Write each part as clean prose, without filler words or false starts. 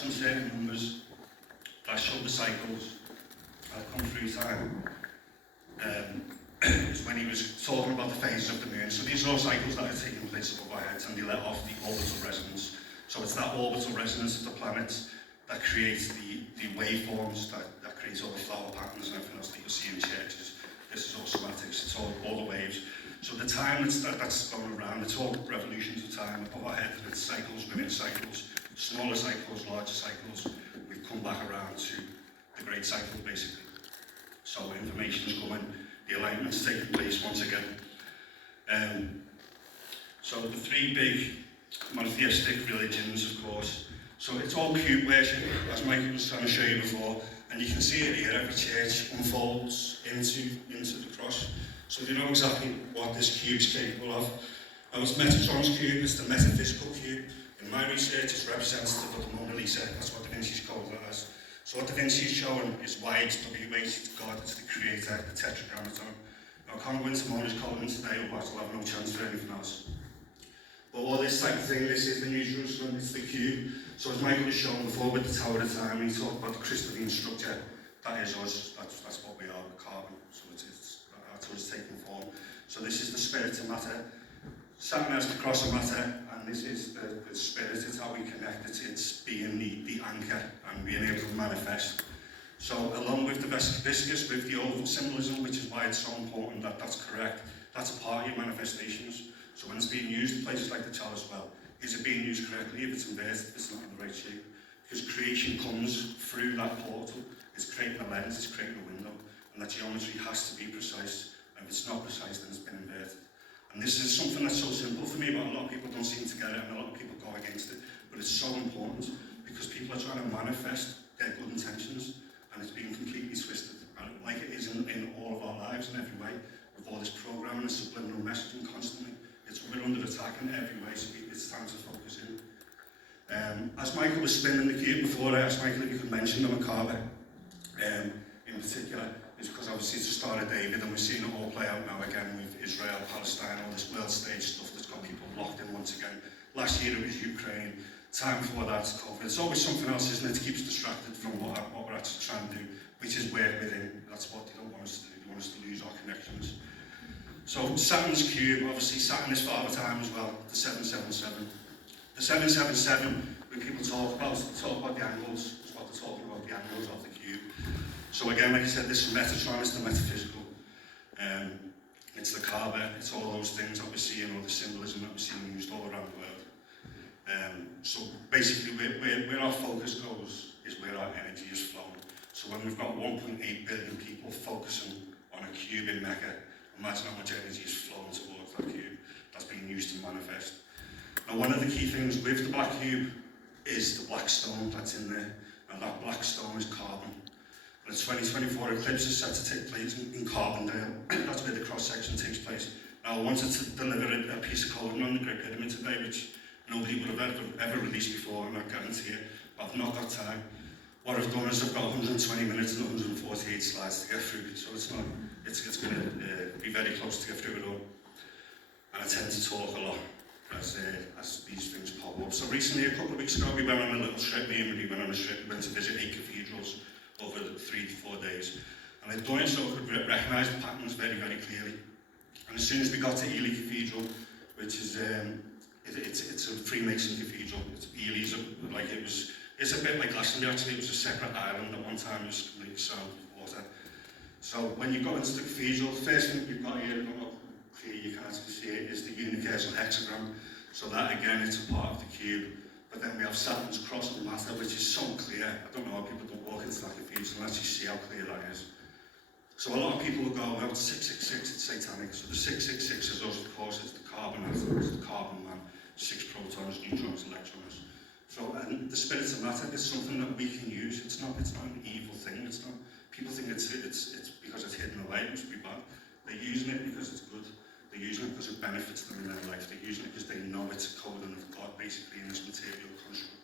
some certain numbers that show the cycles that come through time. Is when he was talking about the phases of the moon. So these are all cycles that are taking place above our heads, and they let off the orbital resonance. So it's that orbital resonance of the planets that creates the waveforms that creates all the flower patterns and everything else that you'll see in churches. This is all somatics, it's all the waves. So the time that's going around, it's all revolutions of time above our head, and it's cycles within cycles, smaller cycles, larger cycles. We've come back around to the great cycle, basically. So information is coming, the alignment's taking place once again. So the three big monotheistic religions, of course. So it's all cube worship, as Michael was trying to show you before, and you can see it here. Every church unfolds into the cross. So you know exactly what this cube's capable of. Now it's Metatron's cube, it's the metaphysical cube. In my research, it's representative of the Mona Lisa. That's what Da Vinci's called it as. So what Da Vinci's showing is why it's WH, it's God, it's the creator, the tetragrammaton. Now I can't go into Mona's column today, otherwise I'll have no chance for anything else. But all this type of thing, this is the New Jerusalem, it's the cube. So as Michael was showing before with the Tower of Time, he talked about the crystalline structure. That is us, that's what we are, with carbon. So that's how it's taking form. So this is the spirit of matter. Saturn has the cross of matter, and this is the spirit, it's how we connect, it's being the anchor and being able to manifest. So along with the viscous, with the oval symbolism, which is why it's so important that that's correct, that's a part of your manifestations. So when it's being used in places like the chalice well, is it being used correctly? If it's inverted, if it's not in the right shape? Because creation comes through that portal, it's creating a lens, it's creating a window, and that geometry has to be precise, and if it's not precise, then it's been inverted. And this is something that's so simple for me, but a lot of people don't seem to get it, and a lot of people go against it. But it's so important, because people are trying to manifest their good intentions, and it's being completely twisted. And like it is in all of our lives in every way, with all this programming and subliminal messaging constantly, we're under attack in every way, so it's time to focus in. As Michael was spinning the cube before, I asked Michael if he could mention the Macabre in particular. It's because obviously it's the Star of David, and we're seeing it all play out now again with Israel, Palestine, all this world stage stuff that's got people locked in once again. Last year it was Ukraine, time before that's COVID. It's always something else, isn't it? It keeps distracted from what we're actually trying to do, which is work within. That's what they don't want us to do, they want us to lose our connections. So Saturn's cube, obviously Saturn is Father Time as well, the 777. The 777, when people talk about the angles, is what they're talking about, the angles of the cube. So again, like I said, this is Metatron, it's the metaphysical. It's the Kaaba, it's all those things that we're seeing, all the symbolism that we're seeing used all around the world. So basically, where our focus goes is where our energy is flowing. So when we've got 1.8 billion people focusing on a cube in Mecca, imagine how much energy is flowing towards that cube that's being used to manifest. Now, one of the key things with the black cube is the black stone that's in there, and that black stone is carbon. And the 2024 eclipse is set to take place in Carbondale. That's where the cross-section takes place. Now, I wanted to deliver a piece of coding on the Great Pyramid today, which nobody would have ever released before, and I guarantee it, but I've not got time. What I've done is I've got 120 minutes and 148 slides to get through, so it's going to be very close to get through it all. And I tend to talk a lot as these things pop up. So recently, a couple of weeks ago, we went on a little trip, me and Marie went on a trip, we went to visit 8 cathedrals over 3 to 4 days. And I'd done it so I could recognise the patterns very, very clearly. And as soon as we got to Ely Cathedral, which is, it's a Freemason cathedral, Ely's, it's a bit like Glastonbury actually, it was a separate island at one time, it was completely surrounded with water. So when you go into the cathedral, the first thing you've got here, I don't know how clear you can actually see it, is the universal hexagram. So that again, it's a part of the cube. But then we have Saturn's cross of matter, which is so clear. I don't know how people don't walk into that cathedral and actually see how clear that is. So a lot of people will go, well, 666, it's satanic. So the 666 is us, of course, it's the carbon atom, it's the carbon man, 6 protons, neutrons, electrons. So, and the spirit of matter is something that we can use. It's not an evil thing. It's not. People think it's because it's hidden away, it must be bad. They're using it because it's good. They're using it because it benefits them in their life. They're using it because they know it's a coding of God, basically, in this material construct.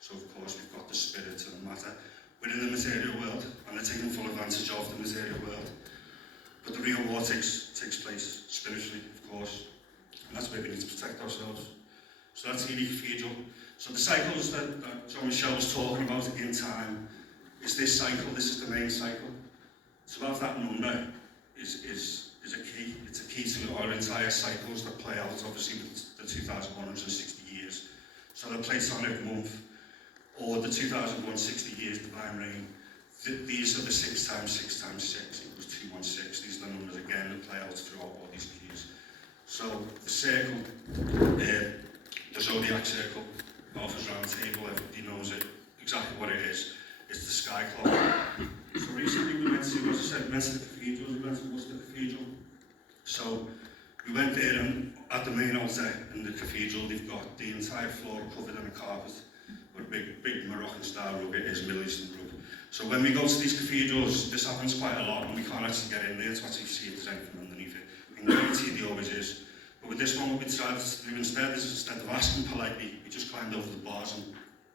So, of course, we've got the spirit and matter within the material world, and they're taking full advantage of the material world. But the real war takes place spiritually, of course, and that's where we need to protect ourselves. So that's Ely Cathedral. So the cycles that John Michell was talking about in time is this cycle. This is the main cycle. So have that number is a key. It's a key to our entire cycles that play out, obviously, with the 2,160 years. So the Platonic month, or the 2,160 years divine reign. These are the 6 times 6 times 6 equals 216. These are the numbers again that play out throughout all these keys. So the circle, the zodiac circle, Arthur's round table, everybody knows it, exactly what it is. It's the sky clock. So recently we went to, as I said, we went to the cathedral, we went to Worcester Cathedral. So we went there, and at the main altar in the cathedral, they've got the entire floor covered in a carpet with a big Moroccan style rug. It is Middle Eastern rug. So when we go to these cathedrals, this happens quite a lot, and we can't actually get in there to actually see if there's anything underneath it. I can guarantee there always is. But with this one, what we decided to do instead is, instead of asking politely, we just climbed over the bars and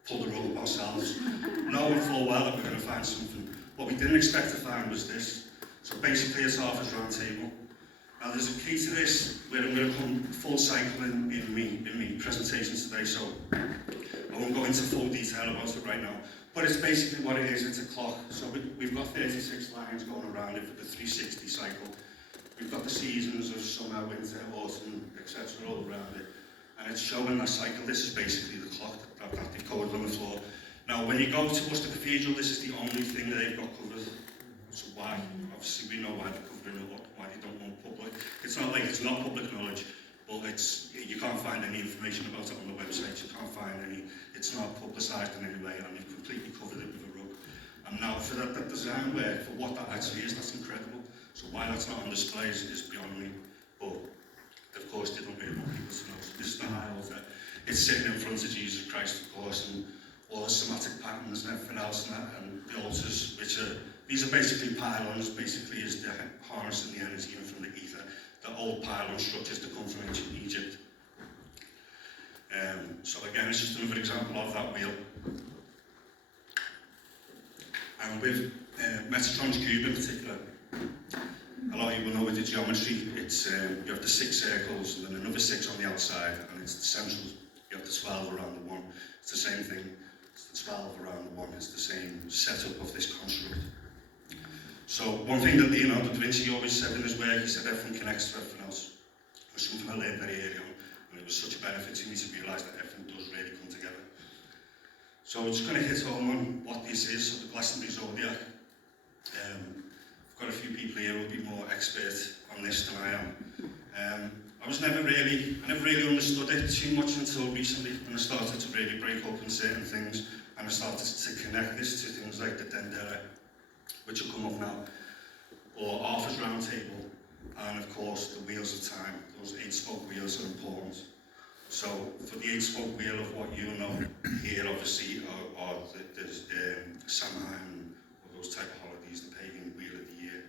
pulled the rug up ourselves, knowing full well that we're going to find something. What we didn't expect to find was this. So basically, it's Arthur's round table. Now there's a key to this, where I'm going to come full cycle in me presentation today, so I won't go into full detail about it right now. But it's basically what it is. It's a clock. So we've got 36 lines going around it for the 360 cycle. We've got the seasons of summer, winter, autumn, etc. all around it. And it's showing that cycle. This is basically the clock that they've covered on the floor. Now, when you go to Worcester Cathedral, this is the only thing that they've got covered. So why? Obviously, we know why they're covering it, why they don't want public. It's not like it's not public knowledge, but you can't find any information about it on the website. You can't find any. It's not publicised in any way, and they've completely covered it with a rug. And now, for that design work, for what that actually is, that's incredible. So why that's not on display is beyond me. But of course, they don't really want people to know. So this is the high altar. It's sitting in front of Jesus Christ, of course, and all the somatic patterns and everything else, and the altars, these are basically pylons. Basically, is the harnessing the energy in from the ether. The old pylon structures that come from ancient Egypt. So again, it's just another example of that wheel. And with Metatron's cube in particular, a lot of you will know with the geometry, it's you have the 6 circles and then another 6 on the outside, and it's the central. You have the 12 around the one. It's the same thing. It's the 12 around the one. It's the same setup of this construct. So one thing that Leonardo da Vinci always said in his work, he said everything connects to everything else. It was something I learned very early on, and it was such a benefit to me to realise that everything does really come together. So I'm just going to hit home on what this is. So the Glastonbury Zodiac. I've got a few people here who will be more expert on this than I am. I never really understood it too much until recently, when I started to really break open certain things, and I started to connect this to things like the Dendera, which will come up now, or Arthur's round table, and of course the wheels of time. Those 8-spoke wheels are important. So for the 8-spoke wheel of what you know here, obviously, are the Samhain, or those type of holidays, the pagan wheel of the year.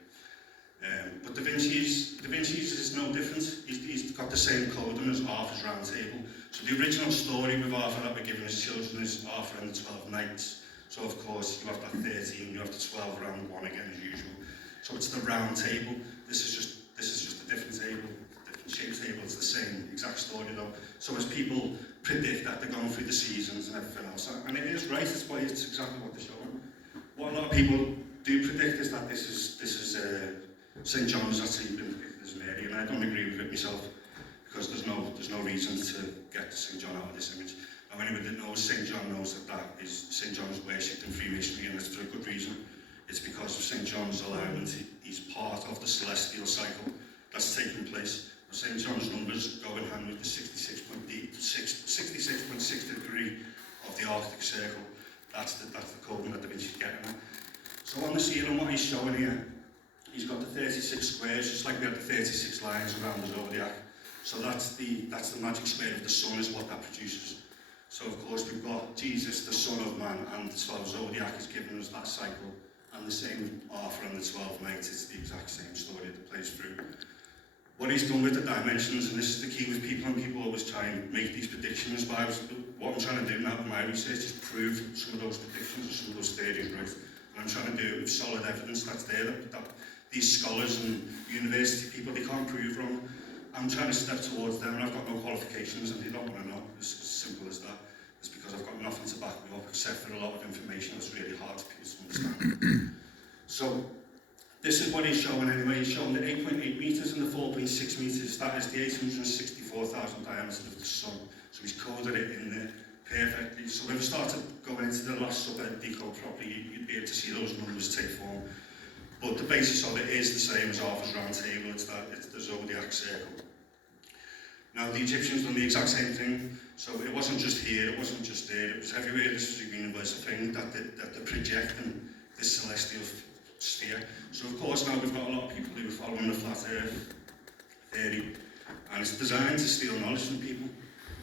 But Da Vinci's is no different. He's got the same coding as Arthur's round table. So the original story with Arthur that we're giving his children is Arthur and the 12 Knights. So of course you have that 13, you have the 12 around one again as usual. So it's the round table. This is just a different table, different shaped table. It's the same exact story though. So as people predict that they're going through the seasons and everything else, and it is right. It's exactly what they're showing. What a lot of people do predict is that this is St. John's actually been predicted as Mary, and I don't agree with it myself, because there's no reason to get St. John out of this image. Now anyone that knows St. John knows that is St. John's worshipped in Freemasonry, and it's for a good reason. It's because of St. John's alignment. He's part of the celestial cycle that's taking place. St. John's numbers go in hand with the 66.6 degree of the Arctic Circle. That's the coding that Da Vinci's getting at. So on the ceiling, what he's showing here, he's got the 36 squares, just like we had the 36 lines around the zodiac. So that's the magic square of the sun is what that produces. So of course we've got Jesus, the Son of Man, and the 12 zodiac is giving us that cycle. And the same Arthur and the 12 Knights, it's the exact same story that plays through. What he's done with the dimensions, and this is the key with people, and people always try and make these predictions, but what I'm trying to do now with my research is prove some of those predictions and some of those theories right. And I'm trying to do it with solid evidence that's there, that these scholars and university people, they can't prove wrong. I'm trying to step towards them, and I've got no qualifications, and they don't want to know. It's as simple as that. is because I've got nothing to back me up except for a lot of information that's really hard for people to understand. So this is what he's showing anyway. He's showing the 8.8 metres and the 4.6 metres. That is the 864,000 diameter of the sun. So he's coded it in there perfectly. So when we started going into the Last Supper decode properly, you'd be able to see those numbers take form. But the basis of it is the same as Arthur's round table. It's the zodiac circle. Now the Egyptians done the exact same thing. So it wasn't just here, it wasn't just there, it was everywhere. This was a universal thing that they're projecting this celestial sphere. So of course now we've got a lot of people who are following the flat earth theory, and it's designed to steal knowledge from people.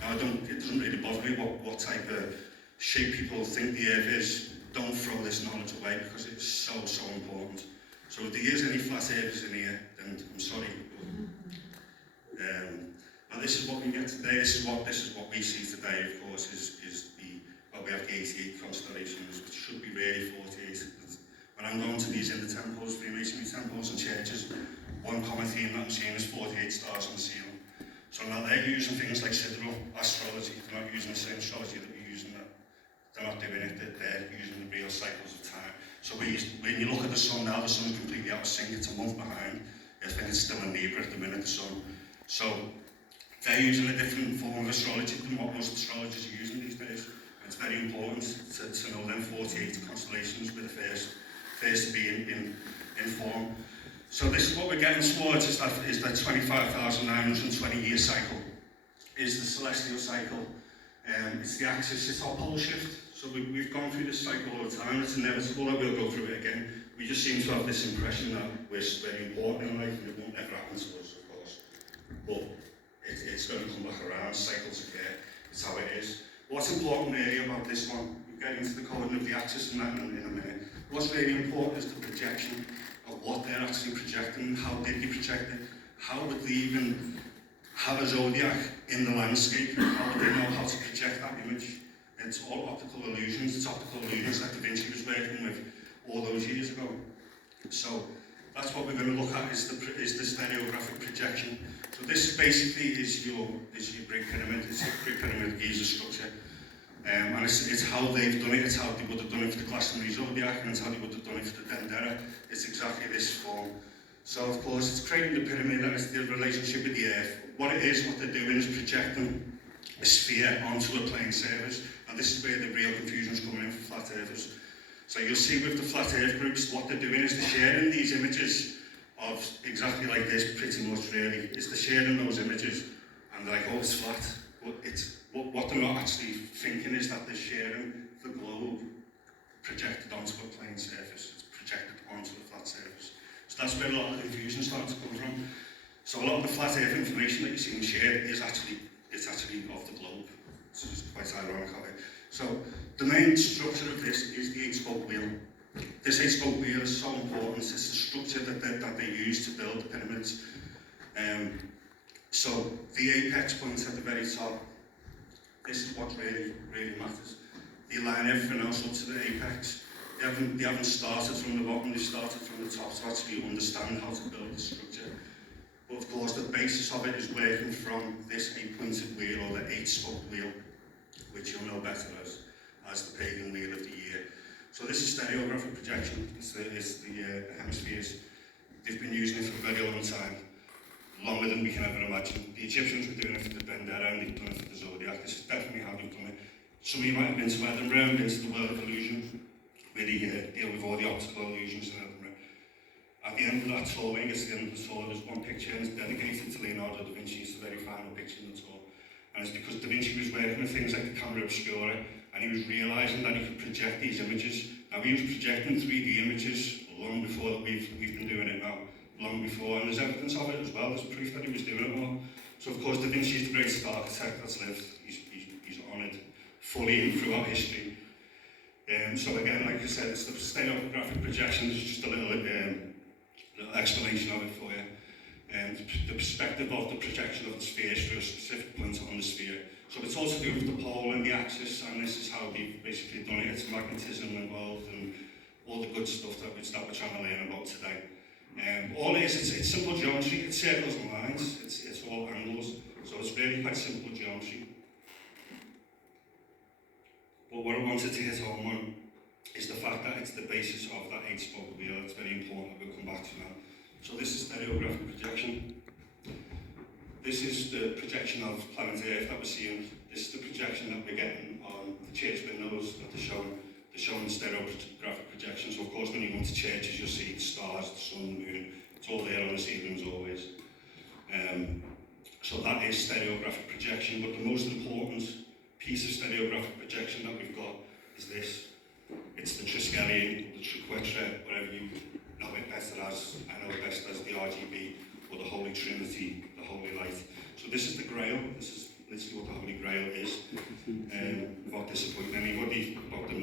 Now it doesn't really bother me what type of shape people think the earth is. Don't throw this knowledge away because it's so important. So if there is any flat earthers in here, then I'm sorry. And this is what we get today. This is what we see today. Of course, we have the 88 constellations, which should be really 48. When I'm going to these in the temples, Freemasonry temples and churches, one common theme that I'm seeing is 48 stars on the ceiling. So now they're using things like sidereal astrology. They're not using the same astrology that we're using. They're not doing it. They're using the real cycles of time. So when you look at the sun now, the sun's completely out of sync. It's a month behind. I think it's still in Libra at the minute, the sun. So they're using a different form of astrology than what most astrologers are using these days. And it's very important to know them 48 constellations with the first to be in form. So this is what we're getting towards, is that 25,920 year cycle, is the celestial cycle. It's the axis, it's our pole shift. So we've gone through this cycle all the time. It's inevitable that we'll go through it again. We just seem to have this impression that we're very important in life and it won't ever happen to us, of course. But it's going to come back around, cycles occur, it's how it is. What's important really about this one, we'll get into the coding of the axis and that in a minute. What's really important is the projection of what they're actually projecting, how did they project it, how would they even have a zodiac in the landscape, how would they know how to project that image? It's all optical illusions, it's optical illusions that Da Vinci was working with all those years ago. So that's what we're going to look at, is the stereographic projection. So this basically is your brick pyramid. It's a brick pyramid Giza structure. And it's how they've done it, it's how they would have done it for the Glastonbury zodiac, and it's how they would have done it for the Dendera. It's exactly this form. So of course it's creating the pyramid and it's the relationship with the earth. What it is, what they're doing is projecting a sphere onto a plane surface. And this is where the real confusion is coming in for flat earthers. So you'll see with the flat earth groups, what they're doing is they're sharing these images of exactly like this, pretty much really. Is they're sharing those images and they're like, oh, it's flat. But what they're not actually thinking is that they're sharing the globe projected onto a plane surface. It's projected onto a flat surface. So that's where a lot of the confusion starts to come from. So a lot of the flat earth information that you're seeing shared is actually of the globe. So it's quite ironic of it. So the main structure of this is the 8-spoke wheel. This 8-spoke wheel is so important. It's the structure that they use to build the pyramids. So the apex point at the very top, this is what really matters. They line everything else up to the apex. They haven't started from the bottom, they started from the top to actually understand how to build the structure. But of course the basis of it is working from this 8-pointed wheel, or the 8-spoke wheel, which you'll know better as the pagan wheel of the year. So this is stereographic projection. It's the hemispheres. They've been using it for a very long time, longer than we can ever imagine. The Egyptians were doing it for the Dendera and they've done it for the zodiac. This is definitely how they've done it. Some of you might have been to Edinburgh and been to the World of Illusion, where they deal with all the optical illusions in Edinburgh. At the end of that tour, when you get to the end of the tour, there's one picture and it's dedicated to Leonardo da Vinci. It's the very final picture in the tour. And it's because Da Vinci was working with things like the camera obscura, and he was realising that he could project these images. Now he was projecting 3D images long before that we've been doing it now, long before, and there's evidence of it as well. There's proof that he was doing it all. So of course Da Vinci is the greatest architect that's lived. He's honoured fully throughout history. So again, like I said, it's the stereographic projection. It's just a little explanation of it for you. The perspective of the projection of the sphere through a specific point on the sphere. So it's all to do with the pole and the axis, and this is how they've basically done it. It's magnetism involved and all the good stuff that we're trying to learn about today. All it is, it's simple geometry. It's circles and lines. It's all angles. So it's really quite simple geometry. But what I wanted to hit home on is the fact that it's the basis of that 8-spoke wheel. It's very important that we'll come back to now. So this is stereographic projection. This is the projection of planet Earth that we're seeing. This is the projection that we're getting on the church windows that they're showing. They're showing stereographic projection. So of course when you go into churches you'll see the stars, the sun, the moon. It's all there on the ceilings always. So that is stereographic projection, but the most important piece of stereographic projection that we've got is this. It's the Triskelion, the Triquetra, whatever you know it best as. I know it best as the RGB, or the Holy Trinity, the Holy Light. So this is the Grail. This is literally what the Holy Grail is. Without disappointing anybody about the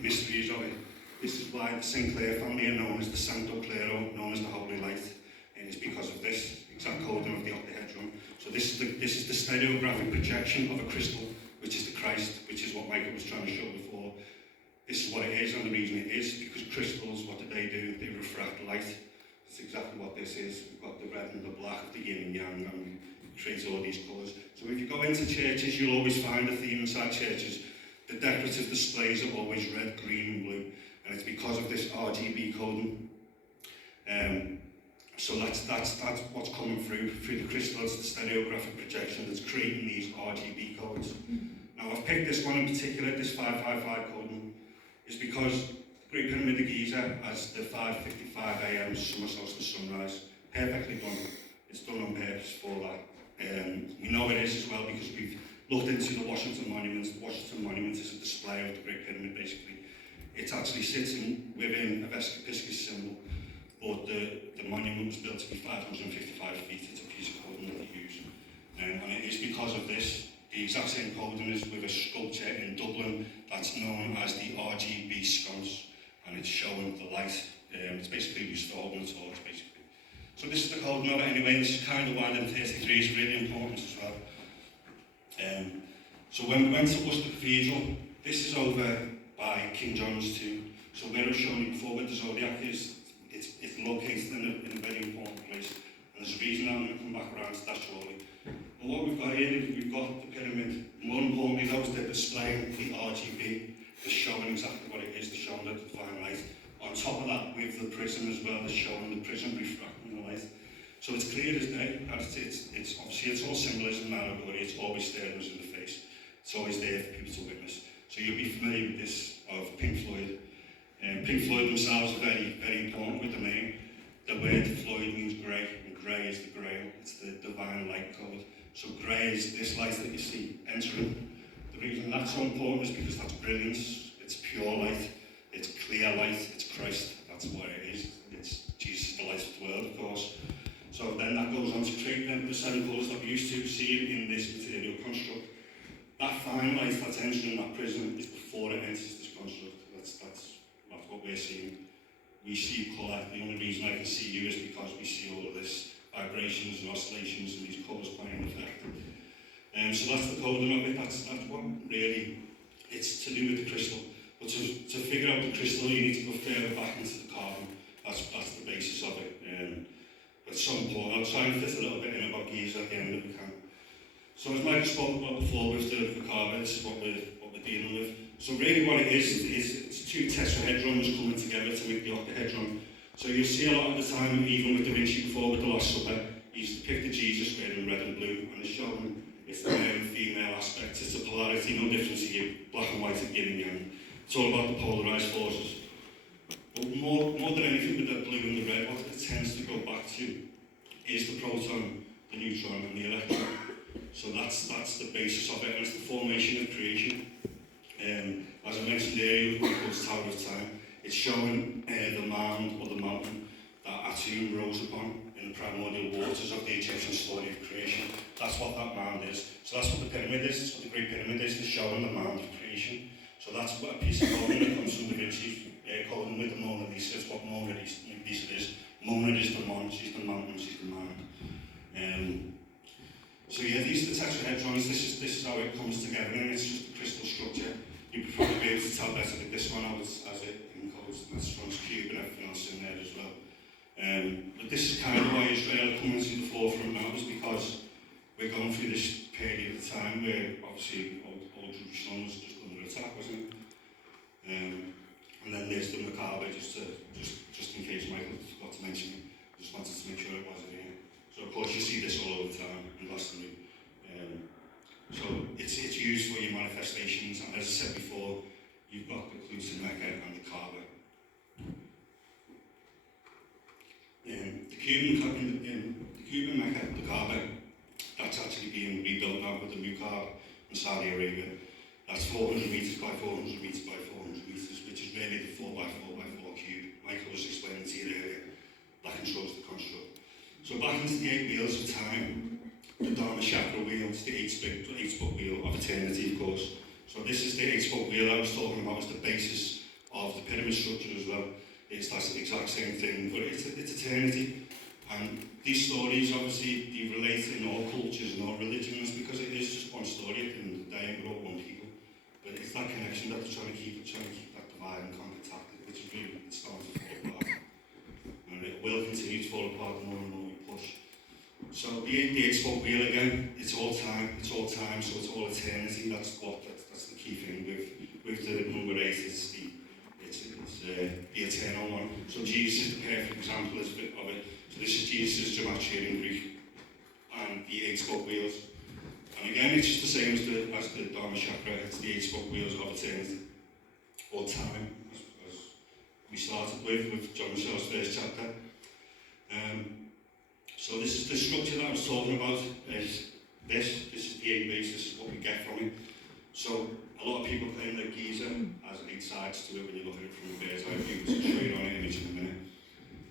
mysteries of it. This is why the Sinclair family are known as the Sancto Clero, known as the Holy Light. And it's because of this exact coding of the octahedron. So this is the stereographic projection of a crystal, which is the Christ, which is what Michael was trying to show before. This is what it is, and the reason it is because crystals, what do? They refract light. That's exactly what this is. We've got the red and the black of the yin and yang, and we create all these colours. So if you go into churches, you'll always find a theme inside churches. The decorative displays are always red, green and blue, and it's because of this RGB coding. So that's what's coming through the crystal. It's the stereographic projection that's creating these RGB codes. Now I've picked this one in particular, this 555 coding, is because the Great Pyramid of Giza has the 5:55 AM summer solstice sunrise. Perfectly done. It's done on purpose for that. We know it is as well because we've looked into the Washington Monuments. The Washington Monument is a display of the Great Pyramid basically. It actually sits within a Vesca-Piscis symbol. But the monument was built to be 555 feet. It's a piece of coding that they use. And it is because of this. The exact same coding is with a sculpture in Dublin that's known as the RGB sconce. And it's showing the light. It's basically used for holding the torch, basically. So this is the coding of it anyway. This is kind of why them 33 is really important as well. So when we went to Worcester Cathedral, this is over by King John's tomb. So where I've shown you before with the Zodiac is, it's located in a very important place, and there's a reason I'm going to come back around to that shortly. But what we've got here is we've got the pyramid. More importantly, those that displaying the RGB, they're showing exactly what it is, they're showing the divine light. On top of that, with the prism as well, they're showing the prism refracting the light. So it's clear as day. It's obviously it's all symbolism and allegory. It's always staring us in the face. It's always there for people to witness. So you'll be familiar with this of Pink Floyd. Pink Floyd themselves are very, very important with the name. The word Floyd means grey, and grey is the grail. It's the divine light code. So grey is this light that you see entering. The reason that's so important is because that's brilliance. It's pure light. It's clear light. It's Christ. That's what it is. It's Jesus, the light of the world, of course. So then that goes on to create the 7 colours that we used to see in this material construct. That fine light that's entering that prism is before it enters this construct. That's what we're seeing. We see colour. The only reason I can see you is because we see all of this vibrations and oscillations and these colours playing effect. So that's the coding of it. That's what really it's to do with the crystal. But to figure out the crystal, you need to go further back into the carbon. That's the basis of it. But it's so important. I'll try and fit a little bit in about Giza at the end if we can. So as Mike spoke about before with the carbon, this is what we're dealing with. So really what it is it's 2 tetrahedrons coming together to make the octahedron. So you'll see a lot of the time, even with Da Vinci before with the Last Supper, he's depicted Jesus wearing red and blue, and it's showing it's the male and female aspect. It's a polarity, no difference to black and white and yin and yang. It's all about the polarised forces. But more than anything with the blue and the red, what it tends to go back to is the proton, the neutron and the electron. So that's the basis of it, and it's the formation of creation. As I mentioned earlier, with the Tower of Time, it's showing the mound or the mountain that Atum rose upon in the primordial waters of the Egyptian story of creation. That's what that mound is. So that's what the pyramid is. That's what the Great Pyramid is. It's showing the mound of creation. So that's what a piece of coding that comes from Da Vinci, coding with the Mona Lisa. It's what Mona Lisa is. Mona is the mon, she's the mountain, she's the mound. So yeah, these are the tetrahedrons. This is how it comes together, and it's just a crystal structure. You'd probably be able to tell better with this one out as it encodes the Strong's cube and everything else in there as well. But this is kind of why Israel are coming to the forefront now, is because we're going through this period of time where obviously old Jerusalem was just under attack, wasn't it? And then there's the macabre, just in case Michael forgot to mention it. Just wanted to make sure it was in here. So of course you see this all over the time in Glastonbury. So it's used for your manifestations, and as I said before, you've got the clues in Mecca and the Kaaba. The Cuban Mecca, the Kaaba, that's actually being rebuilt now with the new Kaaba in Saudi Arabia. That's 400 metres by 400 metres by 400 metres, which is really the 4x4x4 cube. Michael was explaining to you earlier, that controls the construct. So back into the 8 wheels of time, the Dharma Chakra wheel, it's the 8-spoke wheel of eternity, of course. So this is the 8-spoke wheel I was talking about as the basis of the pyramid structure as well. That's the exact same thing, but it's eternity. And these stories, obviously, they relate in all cultures and all religions because it is just one story at the end of the day, and we're all one people. But it's that connection that they're trying to keep that divide and conquer tactic, which is really starting to fall apart. And it will continue to fall apart the more and more we push. So the 8-spoke wheel again, it's all time, so it's all eternity. That's the key thing with the number 8. It's the eternal one. So Jesus is the perfect example of it. So this is Jesus' gematria in Greek, and the 8-spoke wheels. And again, it's just the same as the Dharma Chakra. It's the 8-spoke wheels of eternity, or time, as we started with John Michell's first chapter. So this is the structure that I was talking about. This is the 8 base. This is what we get from it. So a lot of people claim that Giza has 8 sides to it when you look at it from a bird's eye view, which I'll show you on an image in a minute.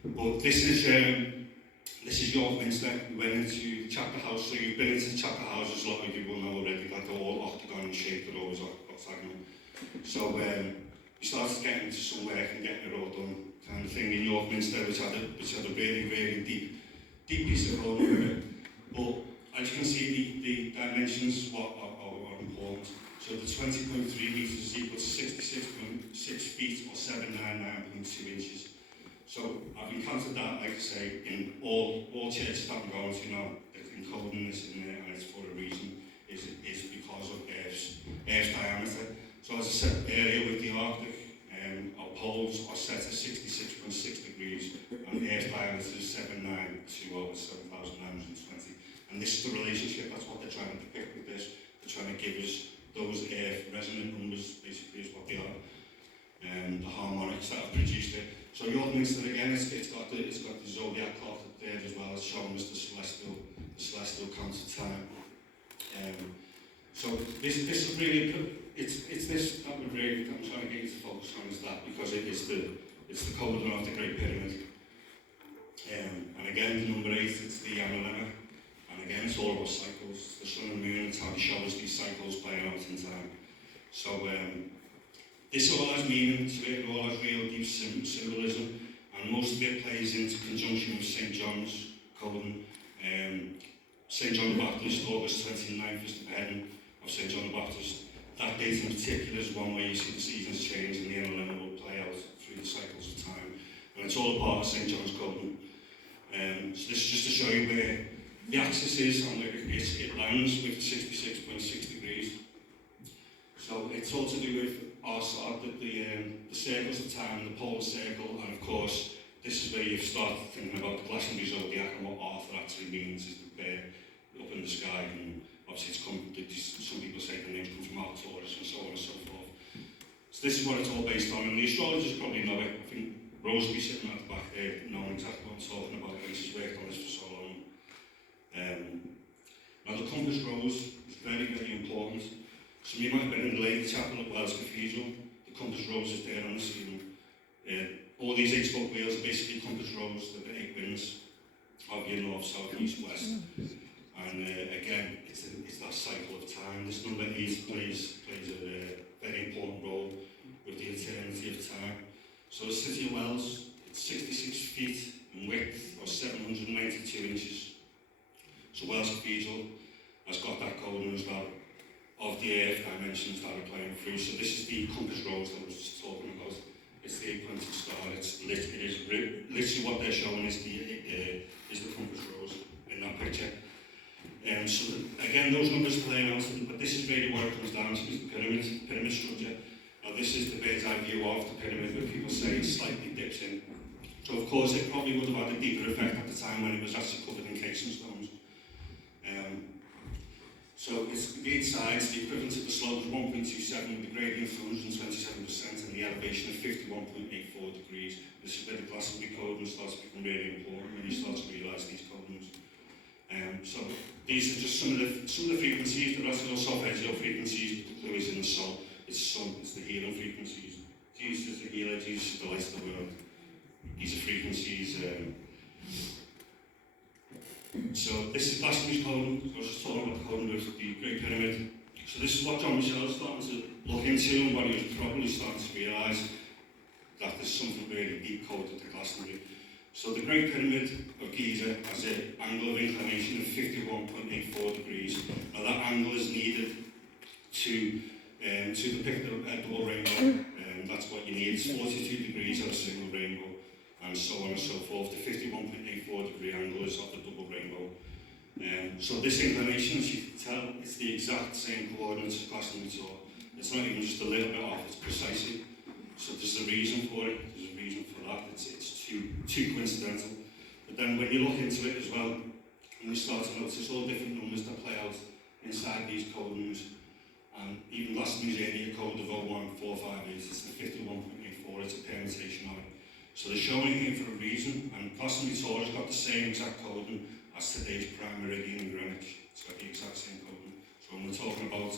But this is York Minster. We went into the chapter house. So you've been into the chapter houses, a lot of you will know already that they're all octagon shaped, they're always octagonal. So we started getting into some work and getting it all done, kind of thing in York Minster, which had a really, really deep piece of code with it. But as you can see, the dimensions are important. So the 20.3 metres is equal to 66.6 feet or 799.2 inches. So I've encountered that, like I say, in all churches that I'm going to now, they're encoding this in there, and it's for a reason, is because of Earth's diameter. So as I said earlier with the Arctic, our poles are set at 66.6 degrees, and the Earth's diameter is 792 over 7,920. And this is the relationship, that's what they're trying to depict with this. They're trying to give us those Earth resonant numbers, basically is what they are, and the harmonics that have produced it. So York Minster again, it's got the zodiac clock up there as well as showing us the celestial count of time. So this is really, it's this that I'm trying to get you to focus on, is that, because it's the codon of the Great Pyramid. And again, the number 8, it's the Analemma. And again, it's all about cycles. The sun and moon, it's how they show us these cycles playing out in time. So this all has meaning to it, it all has real deep symbolism, and most of it plays into conjunction with St. John's codon. St. John the Baptist, August 29th is the beheading of St. John the Baptist. That date in particular is one where you see the seasons change and the Analemma will play out through the cycles of time. And it's all a part of St. John's codon. So this is just to show you where the axis is and where it lands with 66.6 degrees. So it's all to do with our side, the circles of time, the polar circle, and of course, this is where you start thinking about the Glastonbury zodiac and what Arthur actually means, is the bear up in the sky, and obviously some people say the names come from Arcturus and so on and so forth. So this is what it's all based on, and the astrologers probably know it. I think Rose will be sitting at the back there knowing exactly what I'm talking about, because she's worked on this for so long. Now the compass rose is very, very important. Some of you might have been in the Lady Chapel at Wells Cathedral. The compass rose is there on the ceiling. All these 8-spoke wheels are basically compass rose, they're the 8 winds of your north, south, east, west. And again, it's that cycle of time. This number 8 plays a very important role with the eternity of time. So the city of Wells, it's 66 feet in width, or 792 inches. So Wells Cathedral has got that codon as well, of the Earth dimensions that are playing through. So this is the compass rose that I was just talking about. It's the 8-pointed star. It is literally what they're showing is the compass rose in that picture. So again, those numbers playing out in the but this is really what it comes down to, is the pyramid structure. Now this is the bird's eye view of the pyramid, where people say it slightly dips in. So of course it probably would have had a deeper effect at the time when it was actually covered in casing stones. So it's each sides, the equivalent of the slope is 1.27 with the gradient of 127% and the elevation of 51.84 degrees. This is where the Glastonbury coding starts to become really important, when you start to realise these codings. So these are just some of the frequencies. There are also arpeggio frequencies, but the clue is in the soul. It's the healing frequencies. Jesus is the healer, Jesus is the light of the world. These are frequencies. So this is Glastonbury's coding. I was just talking about the coding of the Great Pyramid. So this is what John Michell is starting to look into, and what he was probably starting to realise, that there's something really deep coded to Glastonbury. So the Great Pyramid of Giza has an angle of inclination of 51.84 degrees. Now that angle is needed to depict a double rainbow. That's what you need. It's 42 degrees of a single rainbow, and so on and so forth. The 51.84 degree angle is of the double rainbow. So this inclination, as you can tell, it's the exact same coordinates as Glastonbury Tor. It's not even just a little bit off, it's precisely. So there's a reason for it, there's a reason for that. It's too coincidental. But then when you look into it as well, and you start to notice all different numbers that play out inside these codings, and even Glastonbury's area code of 01458, it's the 51.84, it's a permutation of it. So they're showing it here for a reason, and Glastonbury Tor has got the same exact coding as today's prime meridian in Greenwich. It's got the exact same coding. So when we're talking about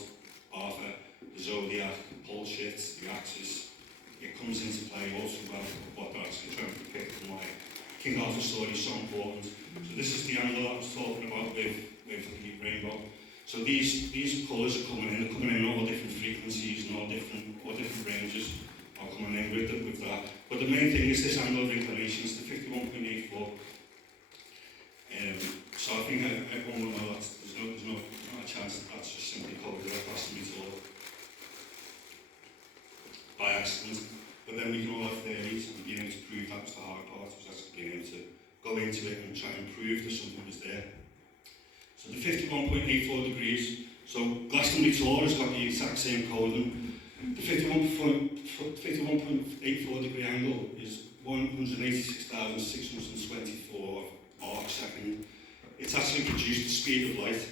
Arthur, the zodiac, pole shifts, the axis, it comes into play also well with what they're actually trying to depict and why King Arthur's story is so important. So this is the angle that I was talking about with the rainbow. So these colours are coming in, they're coming in all different frequencies and all different ranges are coming in with that. But the main thing is this angle of inclination is the 51.84. So I think everyone will know that there's not a chance that that's just simply coded at Glastonbury Tor by accident. But then we can all have theories and being able to prove that was the hard part, was actually being able to go into it and try and prove that something was there. So the 51.84 degrees, so Glastonbury Tor has got the exact same coding. The 51.84 degree angle is 186,624 arcsecond. It's actually reduced the speed of light,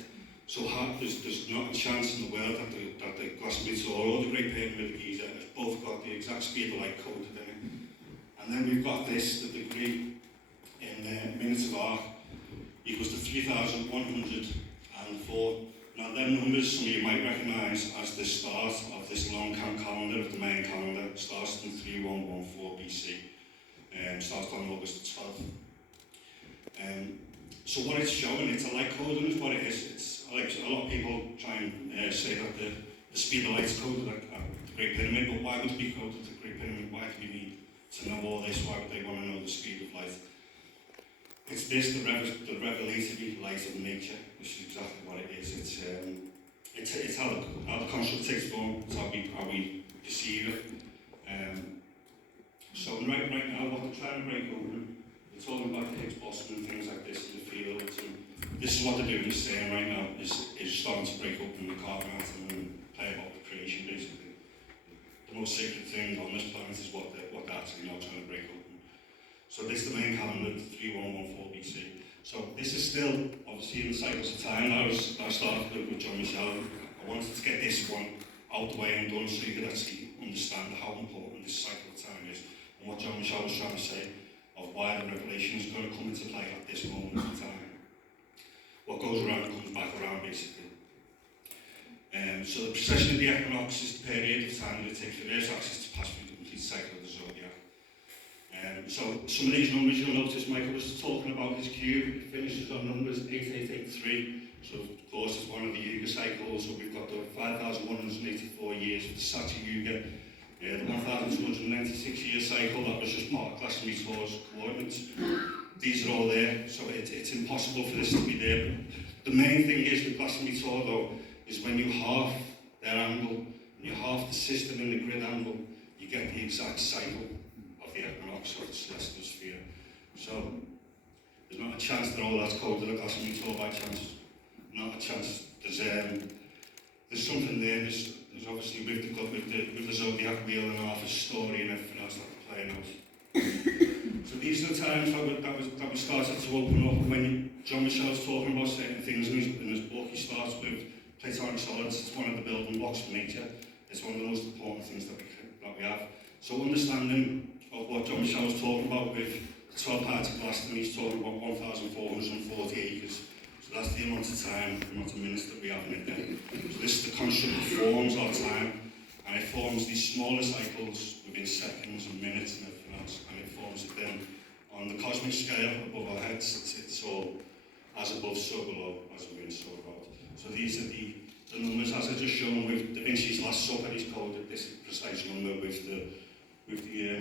so there's not a chance in the world that the Glastonbury Tor or the Great Pyramid of Giza has both got the exact speed of light coded in it. And then we've got this, the degree in minutes of arc equals to 3,104. Now them numbers some of you might recognise as the start of this long calendar, of the main calendar. It starts in 3114 BC, starts on August 12th. So what it's showing, it's a light coding is what it is. It's like a lot of people try and say that the speed of light is coded at the Great Pyramid, but why would it be coded at the Great Pyramid? Why do we need to know all this? Why would they want to know the speed of light? It's this, the revelatory light of nature, which is exactly what it is. It's how the construct takes form, it's how we perceive it. So right now, what they're trying to break open, they're talking about the Higgs boson and things like this in the fields, and this is what they're doing, is saying right now, is starting to break open the carbon atom and play about the creation, basically. The most sacred thing on this planet is what they're actually now trying to break open. So this is the main calendar, 3114 BC. So this is still, obviously, in the cycles of time. I started with John Michell. I wanted to get this one out the way and done so you could actually understand how important this cycle of time is and what John Michell was trying to say of why the revelation is going to come into play at this moment in time. What goes around comes back around, basically. So the precession of the equinox is the period of time that it takes for the Earth's axis to pass through the complete cycle of the zodiac. So some of these numbers you'll notice Michael was talking about his cube. It finishes on numbers 8883. So of course it's one of the Yuga cycles. So we've got the 5,184 years of the Satyr Yuga, the 1,296 year cycle. That was just part of Glastonbury Tor's coordinates. These are all there, so it's impossible for this to be there. But the main thing is with Glastonbury Tor though, is when you half their angle, and you half the system in the grid angle, you get the exact cycle of the equinox of the celestial sphere. So there's not a chance that all that's coded at Glastonbury Tor by chance. Not a chance. there's something there. There's obviously with the zodiac wheel and Arthur's story and everything else that they're playing out. So these are the times that we started to open up. When John Michell's talking about certain things in his book, he starts with Platonic solids. It's one of the building blocks of nature. It's one of the most important things that we have. So understanding of what John Michell was talking about with 12 parts of Glastonbury, he's talking about 1,440 acres. So that's the amount of time, the amount of minutes that we have in a day. So this is the construct that forms our time, and it forms these smaller cycles within seconds and minutes and everything else, and it forms it then on the cosmic scale above our heads. It's all as above, so below, as within, so without. So these are the numbers, as I just shown with Da Vinci's Last Supper. He's coded this precise number with the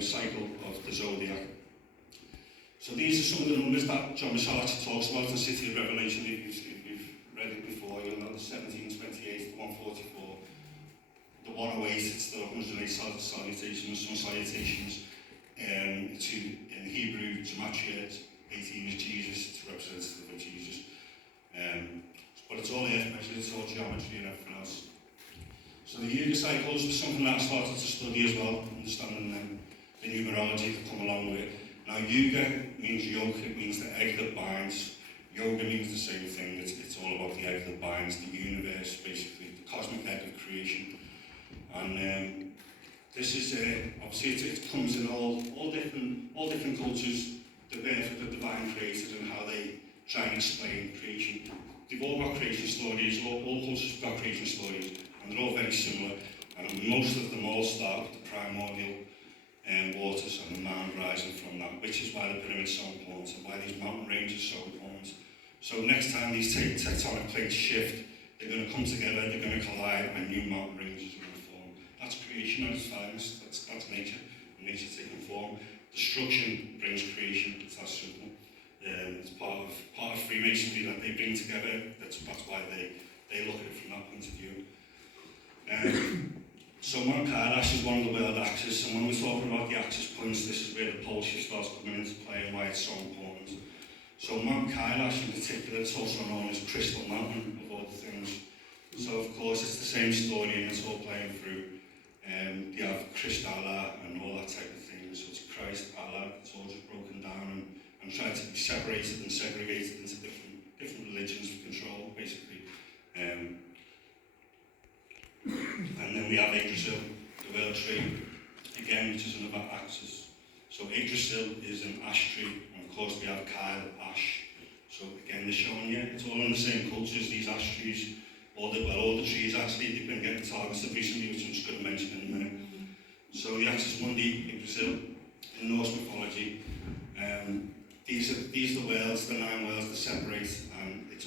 cycle of the zodiac. So these are some of the numbers that John Michell actually talks about in the City of Revelation. If you've read it before, you'll know the 1728, the 144, the 108, it's the 108 salutations, some salutations. In Hebrew, Gematria, 18 is Jesus, it's representative of Jesus. But it's all earth measured, it's all geometry and everything else. So the Yuga cycles was something that I started to study as well, understanding the numerology that come along with it. Now Yuga means yoke, it means the egg that binds. Yoga means the same thing, it's all about the egg that binds, the universe, basically, the cosmic egg of creation. And this is, obviously it comes in all different cultures, the birth of the divine creator and how they try and explain creation. They've all got creation stories, all cultures have got creation stories, and they're all very similar. And most of them all start with the primordial waters and the mound rising from that, which is why the pyramid's so important and why these mountain ranges are so important. So next time these tectonic plates shift, they're going to come together, they're going to collide, and new mountain ranges are going to form. That's creation at its finest, that's nature, and nature taking form. Destruction brings creation, it's that simple. It's part of Freemasonry that they bring together. That's why they look at it from that point of view. So Mount Kailash is one of the world axes, and when we're talking about the axis points, this is where the pole shift starts coming into play and why it's so important. So Mount Kailash in particular, it's also known as Crystal Mountain of all the things. So of course it's the same story and it's all playing through. You have Kristalla and all that type of thing. So it's Christ, Allah, it's all just broken down and tried to be separated and segregated into different religions for control, basically. And then we have Yggdrasil, the world tree, again, which is another axis. So Yggdrasil is an ash tree, and of course we have Kyle, ash. So again, they're showing you, it's all in the same cultures, these ash trees. All the trees actually, they've been getting targeted recently, which I'm just going to mention in a minute. So the axis Mundi, Yggdrasil, in Norse mythology, these are the worlds, the 9 worlds that separate, and it's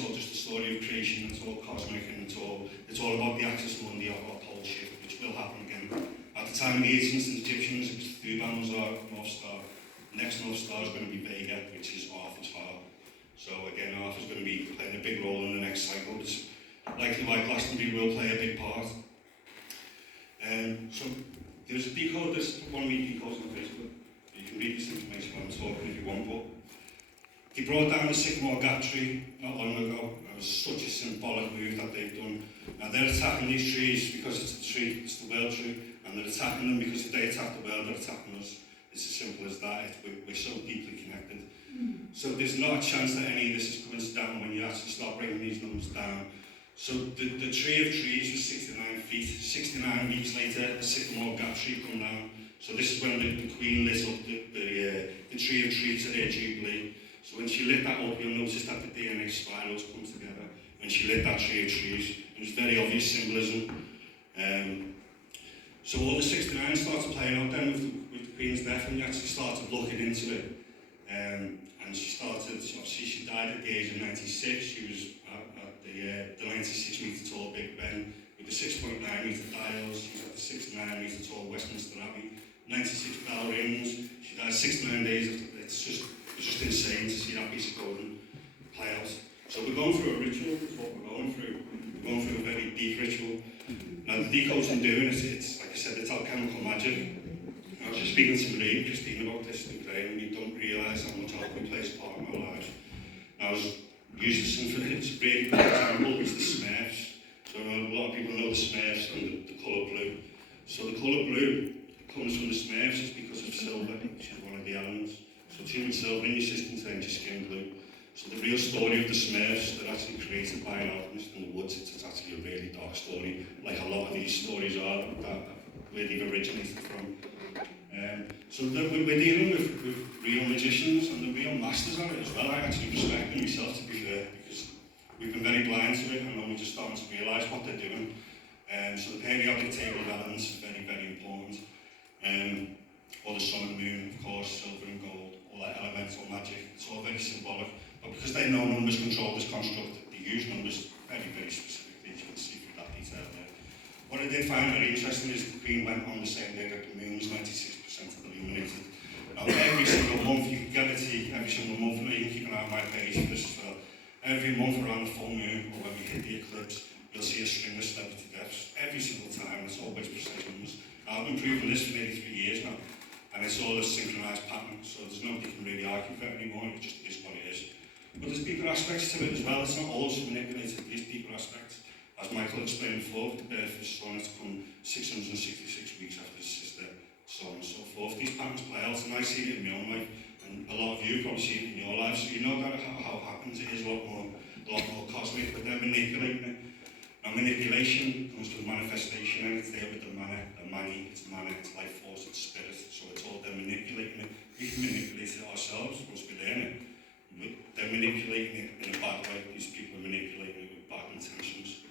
all just a story of creation, it's all cosmic, and it's all about the axis Mundi of our pole shift, which will happen again. At the time of the ancients and Egyptians, it was Thuban was our North Star. The next North Star is going to be Vega, which is Arthur's heart. So again, Arthur's going to be playing a big role in the next cycle. It's likely why Glastonbury will play a big part. So there's a decode, there's one of me decodes on Facebook. You can read this information while I'm talking if you want, but they brought down the Sycamore Gap tree not long ago. It was such a symbolic move that they've done. Now they're attacking these trees because it's a tree, it's the world tree, and they're attacking them because if they attack the world, they're attacking us. It's as simple as that. We're so deeply connected. So there's not a chance that any of this is coincidental when you actually start bringing these numbers down. So the tree of trees was 69 feet. 69 weeks later, the Sycamore Gap tree come down. So this is when the Queen lit up the tree of trees at her Jubilee. So when she lit that up, you'll notice that the DNA spirals come together. When she lit that tree of trees, it was very obvious symbolism. So all the 69 started playing out then with the Queen's death, and we actually started looking into it. And she died at the age of 96. She was at the 96 metre tall Big Ben with the 6.9 metre dials. She was at the 69 metre tall Westminster Abbey, 96 bell rings. She died 69 days after. It's just insane to see that piece of coding play out. So we're going through a ritual, is what we're going through. We're going through a very deep ritual. Now the decodes I'm doing, it's like I said, it's alchemical magic. I was just speaking to Marie and Christine about this today, and we don't realise how much alchemy plays a part in our lives. Now, I was using something, it's a really good example, it's the Smurfs. So a lot lot of people know the Smurfs and the colour blue. So the colour blue comes from the Smurfs is because of silver, which is one of the elements. So too much silver in your system turns your skin blue. So the real story of the Smurfs, they're actually created by an alchemist in the woods. It's actually a really dark story, like a lot of these stories are, where they've originated from. So we're dealing with real magicians and the real masters of it as well. I actually respect them myself, to be fair, because we've been very blind to it and only just starting to realise what they're doing. So the periodic table of elements is very, very important. Or the sun and the moon, of course, silver and gold, all that elemental magic, it's all very symbolic. But because they know numbers control this construct, they use numbers very, very specifically, as you can see through that detail there. What I did find very interesting is the Queen went on the same day that the moon was 96% illuminated. Now every single month, you can get it to every single month, and you can keep an eye on my page for this as well. Every month around the full moon, or when we hit the eclipse, you'll see a string of celebrity deaths. Every single time, it's always precise numbers. Now, I've been proving this for nearly 3 years now, and it's all a synchronised pattern, so there's nobody can really argue for it anymore, it just is what it is. But there's deeper aspects to it as well. It's not always manipulated, these deeper aspects. As Michael explained before, the birth of his son has come 666 weeks after his sister, so on and so forth. These patterns play out, and I see it in my own life, and a lot of you probably see it in your lives, so you know that how it happens. It is a lot more cosmic, but they're manipulating it. Now, manipulation comes with manifestation, and it's there with the mana, it's life force, it's spirit, so it's all they're manipulating it. We can manipulate it ourselves once we learn it. They're manipulating it in a bad way. These people are manipulating it with bad intentions.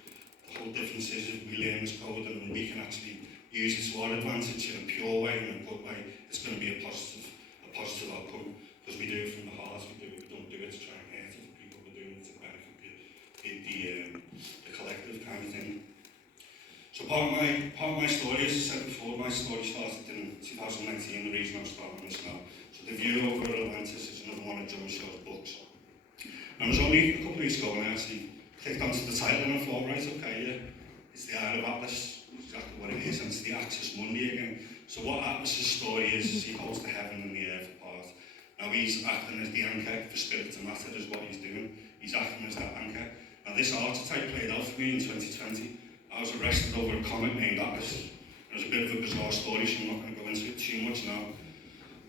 The whole difference is if we learn this code and we can actually use it to our advantage in a pure way, in a good way, it's going to be a positive outcome, because we do it from the heart. We don't do it to try and hurt other people. We're doing it to benefit the collective kind of thing. So part of my story, as I said before, my story started in 2019. The reason I'm starting this now. So The View over Atlantis is another one of John Michel's books. And it was only a couple of weeks ago when I actually clicked onto the title and I thought, right, okay, yeah, it's the Eye of Atlas, exactly what it is, and it's the Axis Mundi again. So what Atlas's story is he holds the heaven and the earth apart. Now he's acting as the anchor for spirit to matter, is what he's doing. He's acting as that anchor. Now this archetype played out for me in 2020. I was arrested over a comet named Atlas. It was a bit of a bizarre story, so I'm not going to go into it too much now.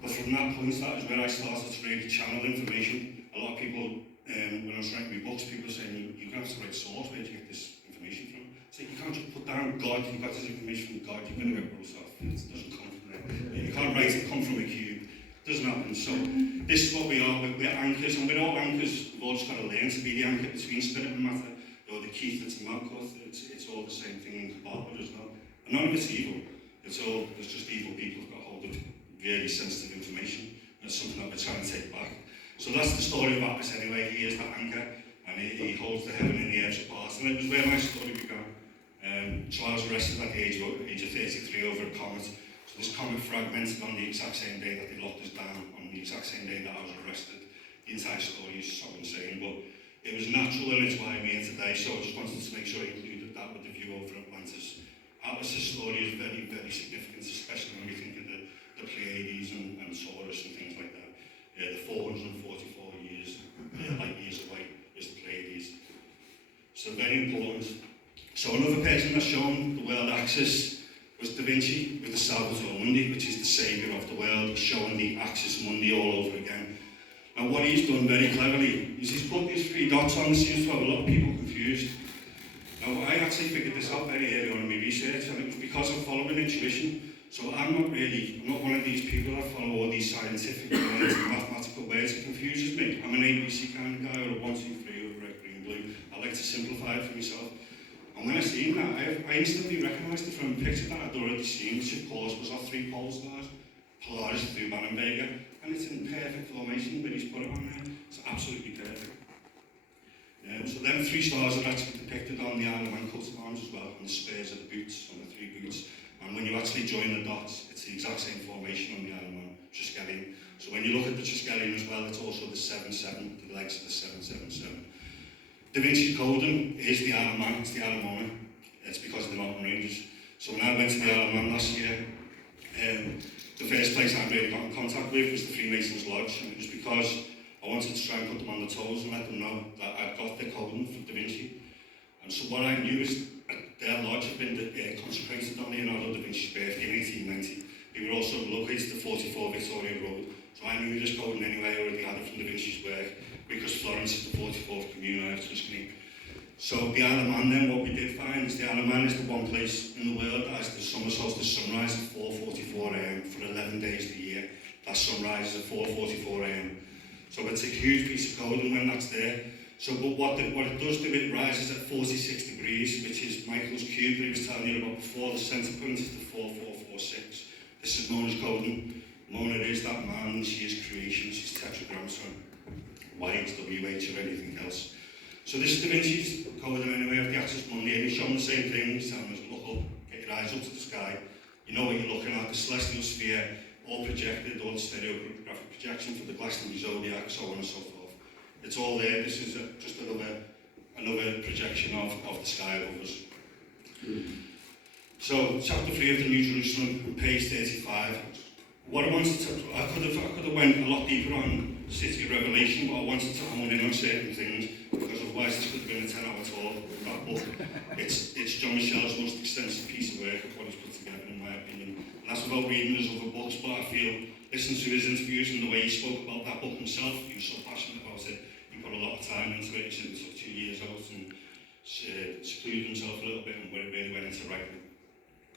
But from that point, that is where I started to really channel information. A lot of people, when I was writing my books, people were saying, you have to write source, where do you get this information from? So you can't just put down God, you got this information from God, you're going to get yourself. It doesn't come from there. You can't write it come from a cube. It doesn't happen. So this is what we are. We're anchors, and we're all anchors. We've all just got to learn to be the anchor between spirit and matter. Or the Keith that's in Malkuth, it's all the same thing in Kabbalah as well. And none of it's evil. It's just evil people who've got hold of really sensitive information. And it's something that we're trying to take back. So that's the story of Atlas anyway. He is that anchor, and he holds the heaven and the earth apart. And it was where my story began. So I was arrested at the age of 33 over a comet. So this comet fragmented on the exact same day that they locked us down, on the exact same day that I was arrested. The entire story is so insane, but it was natural, and it's why I'm here today. So I just wanted to make sure I included that with The View over Atlantis. Atlas's story is very, very significant, especially when we think of the Pleiades and Taurus and things like that. The 444 years, light years away is the Pleiades. So very important. So another person that's shown the world axis was Da Vinci with the Salvator Mundi, which is the saviour of the world. He's showing the axis mundi all over again. And what he's done very cleverly is he's put these 3 dots on. It seems to have a lot of people confused. Now, I actually figured this out very early on in my research, and it was because I'm following intuition. So I'm not one of these people that follow all these scientific words and mathematical words. It confuses me. I'm an ABC kind of guy, or a 1, 2, 3, or a red, green, blue. I like to simplify it for myself. And when I seen that, I instantly recognised it from a picture that I'd already seen, which of course was our 3 pole stars, Polaris through Banenberger, and it's in perfect formation where he's put it on there. It's absolutely perfect. So them 3 stars are actually depicted on the Isle of Man coat of arms as well, and the spurs of the boots, on the 3 boots. And when you actually join the dots, it's the exact same formation on the Isle of Man, Triskelion. So when you look at the Triskelion as well, it's also the 7-7, the legs of the 7-7-7. Da Vinci Coding is the Isle of Man, it's the Isle of Mona. It's because of the mountain ranges. So when I went to the Isle of Man last year, the first place I really got in contact with was the Freemasons Lodge, and it was because I wanted to try and put them on the toes and let them know that I'd got the coding from Da Vinci. And so what I knew is their lodge had been consecrated on Leonardo da Vinci's birthday in 1890. They were also located at 44 Victoria Road, so I knew this coding anyway. I already had it from da Vinci's work, because Florence is the 44th commune of Tuscany. So the Isle of Man then, what we did find is the Isle of Man is the one place in the world that has the summer solstice sunrise at 4:44 a.m. for 11 days of the year. That sunrise is at 4:44 a.m. So it's a huge piece of coding when that's there. So but what it does do, it rises at 46 degrees, which is Michael's cube that he was telling you about before. The centre point is the 4446. This is known as coding. Mona is that man, she is creation, she's tetragrammaton. YHWH or anything else. So this is Da Vinci's coding anyway of the axis mundi, and he's showing the same thing. He's telling us, look up, get your eyes up to the sky. You know what you're looking at, the celestial sphere, all projected, all the stereographic projection for the Glastonbury zodiac, so on and so forth. It's all there. This is just another projection of the sky above us. So, chapter 3 of the New Jerusalem, page 35. What I wanted to, I could have went a lot deeper on City of Revelation, but I wanted to hone in on certain things, because otherwise this could have been a 10-hour talk with that book. It's John Michell's most extensive piece of work of what he's put together, in my opinion. And that's without reading his other books, but I feel, listening to his interviews and the way he spoke about that book himself, he was so passionate about it. He put a lot of time into it. He took 2 years out and secluded himself a little bit and really went into writing.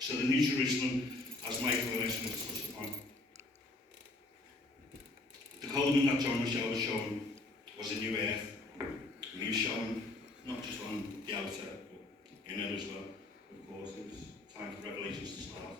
So the New Jerusalem, as Michael and Esmond touched upon, the coding that John Michell was showing was a new earth. And he was showing not just on the outer, but inner as well. Of course, it was time for Revelations to start.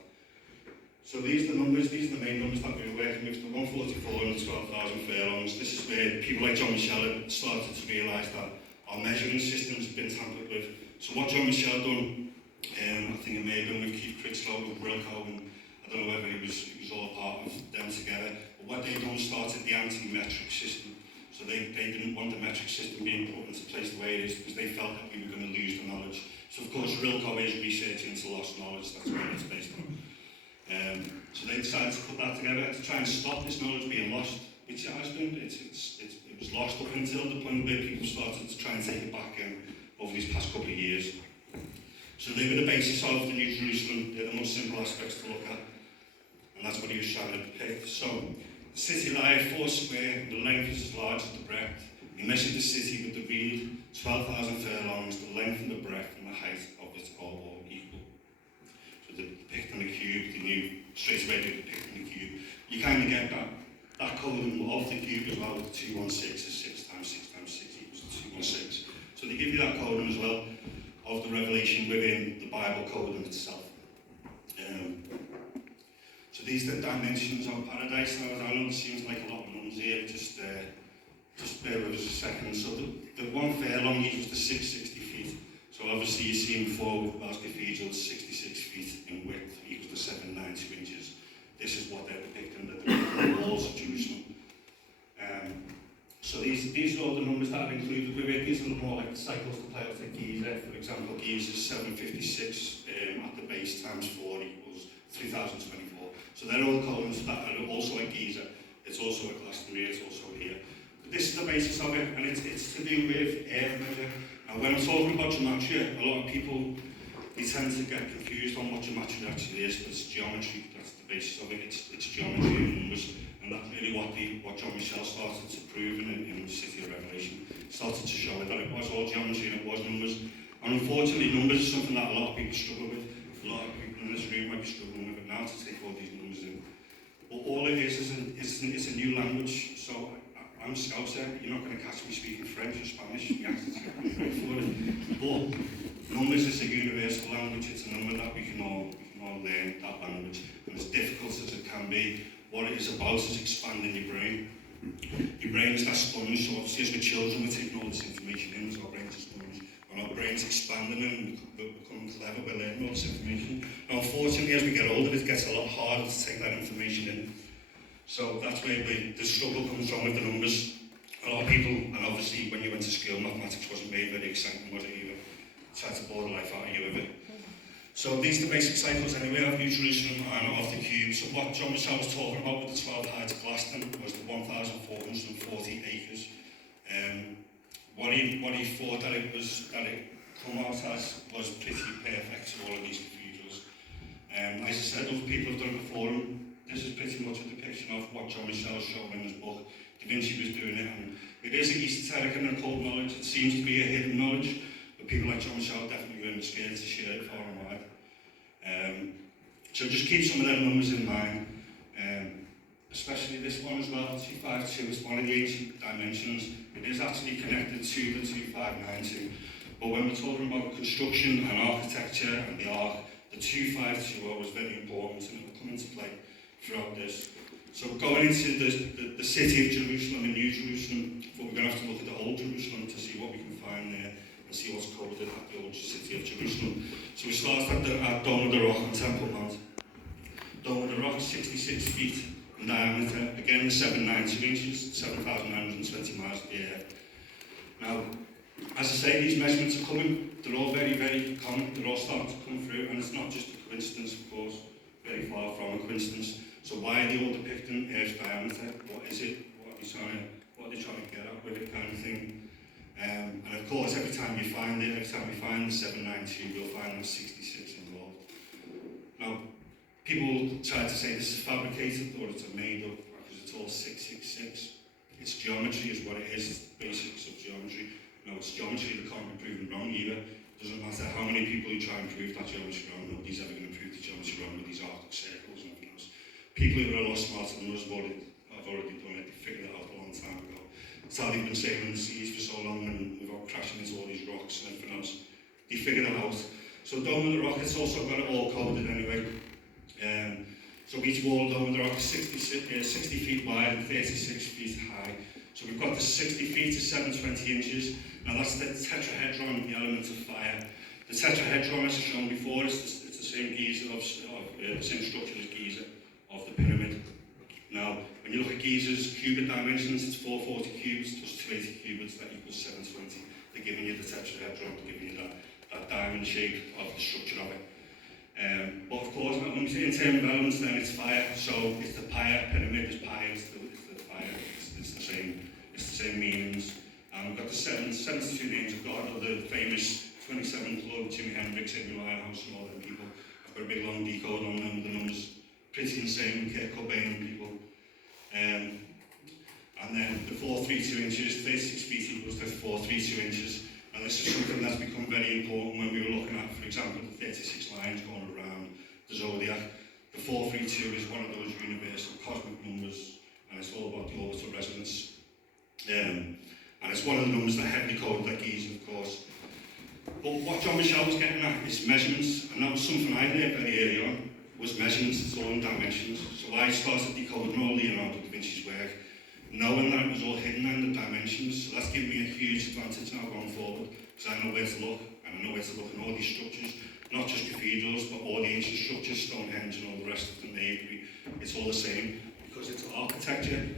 So these are the numbers, these are the main numbers that we were working with, the 144 and the 12,000 furlongs. This is where people like John Michell had started to realise that our measuring systems have been tampered with. So what John Michell done, I think it may have been with Keith Critchlow, with Wilco, and I don't know whether he was all part of them together, but what they done started the anti-metric system. So they didn't want the metric system being put into place the way it is, because they felt that we were going to lose the knowledge. So of course Rilco is research into lost knowledge, that's what it's based on. So they decided to put that together to try and stop this knowledge being lost, which it has been. It was lost up until the point where people started to try and take it back over these past couple of years. So they were the basis of the New Jerusalem. They're the most simple aspects to look at, and that's what he was trying to depict. So the city lies 4 square, the length is as large as the breadth. He measured the city with the reed, 12,000 furlongs, the length and the breadth and the height of it all equal. So the depicting the cube, they knew straight away they were depicting the cube. You kind of get that coding of the cube as well, with 216 is 6 times 6 times 6 equals 216. So they give you that coding as well of the revelation within the Bible coding itself. So these are the dimensions of paradise. Now, I know it seems like a lot of numbers here, just bear with us a second. So the 1 furlong equals the 660 feet. So obviously you're seeing 4 Welsh cathedrals, 66 feet in width, equals to 792 inches. This is what they're depicting, the walls of Jerusalem. So these are all the numbers that I've included with it. These are more like the cycles to play out at Giza. For example, Giza is 756 at the base times 4 equals 3024. So they're all columns that are also at Giza. It's also at Glastonbury, it's also here. But this is the basis of it, and it's to do with earth measure. Now when I'm talking about gematria, a lot of people, they tend to get confused on what gematria actually is, but it's geometry, that's the basis of it. It's geometry and numbers. And that's really what John Michell started to prove in the City of Revelation. Started to show that it was all geometry and it was numbers. And unfortunately, numbers is something that a lot of people struggle with. A lot of people in this room might be struggling with it now to take all these numbers in. But all it is a new language. So I'm Scouser. You're not going to catch me speaking French or Spanish. My accent's going to be right for it. But numbers is a universal language. It's a number that we can all learn that language. And as difficult as it can be, what it is about is expanding your brain. Your brain is that sponge, so obviously as we're children we're taking all this information in, so our brain's a sponge. When our brain's expanding and we're becoming clever, we're learning all this information. Now unfortunately as we get older it gets a lot harder to take that information in. So that's where the struggle comes from with the numbers. A lot of people, and obviously when you went to school mathematics wasn't made very exciting, was it either? Tried to bore the life out of you with it. So these are the basic cycles anyway of New Jerusalem and of the cube. So what John Michell was talking about with the 12 heights of Glaston was the 1,440 acres. What he thought that it come out as was pretty perfect to all of these cathedrals. As I said, other people have done it before, and this is pretty much a depiction of what John Michell's showing in his book. Da Vinci was doing it, and it is an esoteric and occult knowledge. It seems to be a hidden knowledge, but people like John Michell definitely weren't scared to share it far and wide. So just keep some of their numbers in mind, especially this one as well, 252 is one of the ancient dimensions. It is actually connected to the 2592, but when we're talking about construction and architecture and the ark, the 252 was very important, and it will come into play throughout this. So going into the city of Jerusalem and New Jerusalem, but we're going to have to look at the old Jerusalem to see what we can find there and see what's coded at the old city of Jerusalem. So we start at Dome of the Rock on Temple Mount. Dome of the Rock, 66 feet in diameter, again the 792 inches, 7,920 miles per year. Now, as I say, these measurements are coming, they're all very, very common, they're all starting to come through, and it's not just a coincidence, of course, very far from a coincidence. So why are they all depicting Earth's diameter? What is it? What are they trying to get at with it, kind of thing? And of course, every time you find the 792, you'll find there's 66 involved. Now, people try to say this is fabricated or it's made up because it's all 666. It's geometry is what it is, it's the basics of geometry. No, it's geometry that can't be proven wrong either. It doesn't matter how many people you try and prove that geometry wrong, nobody's ever going to prove the geometry wrong with these Arctic circles and everything else. People who are a lot smarter than us have already done it, they figured it out a long time ago. It's how they've been sailing the seas for so long and without crashing into all these rocks and everything else. They figured it out. So Dome of the Rock, it's also got it all coded anyway. So each wall of Dome of the Rock is 60 feet wide and 36 feet high. So we've got the 60 feet to 720 inches. Now that's the tetrahedron, the element of fire. The tetrahedron, as shown before, it's the same Giza the same structure as Giza of the pyramid. Now, when you look at Giza's cubic dimensions, it's 440 cubes plus 280 cubits, that equals 720. They're giving you the tetrahedron, they're giving you that diamond shape of the structure of it. But of course, when we say in terms of elements, then it's fire. So it's the pyramid is pi, it's the fire, it's the same meanings. And we've got the 72 names of God, or the famous 27 Club, Jimi Hendrix, Amy Winehouse, and all them people. I've got a big long decode on them, the numbers pretty insane with Kurt Cobain and people. And then the 432 inches, 36 feet equals the 432 inches. And this is something that's become very important when we were looking at, for example, the 36 lines going around the zodiac. The 432 is one of those universal cosmic numbers, and it's all about the orbital resonance. And it's one of the numbers that heavily coded like Giza, of course. But what John Michell was getting at is measurements, and that was something I learned very early on, was measurements, it's all in dimensions. So I started decoding all Leonardo da Vinci's work, knowing that it was all hidden in the dimensions. So that's given me a huge advantage now going forward, because I know where to look, and I know where to look in all these structures, not just cathedrals, but all the ancient structures, Stonehenge and all the rest of them, Avery, it's all the same, because it's architecture.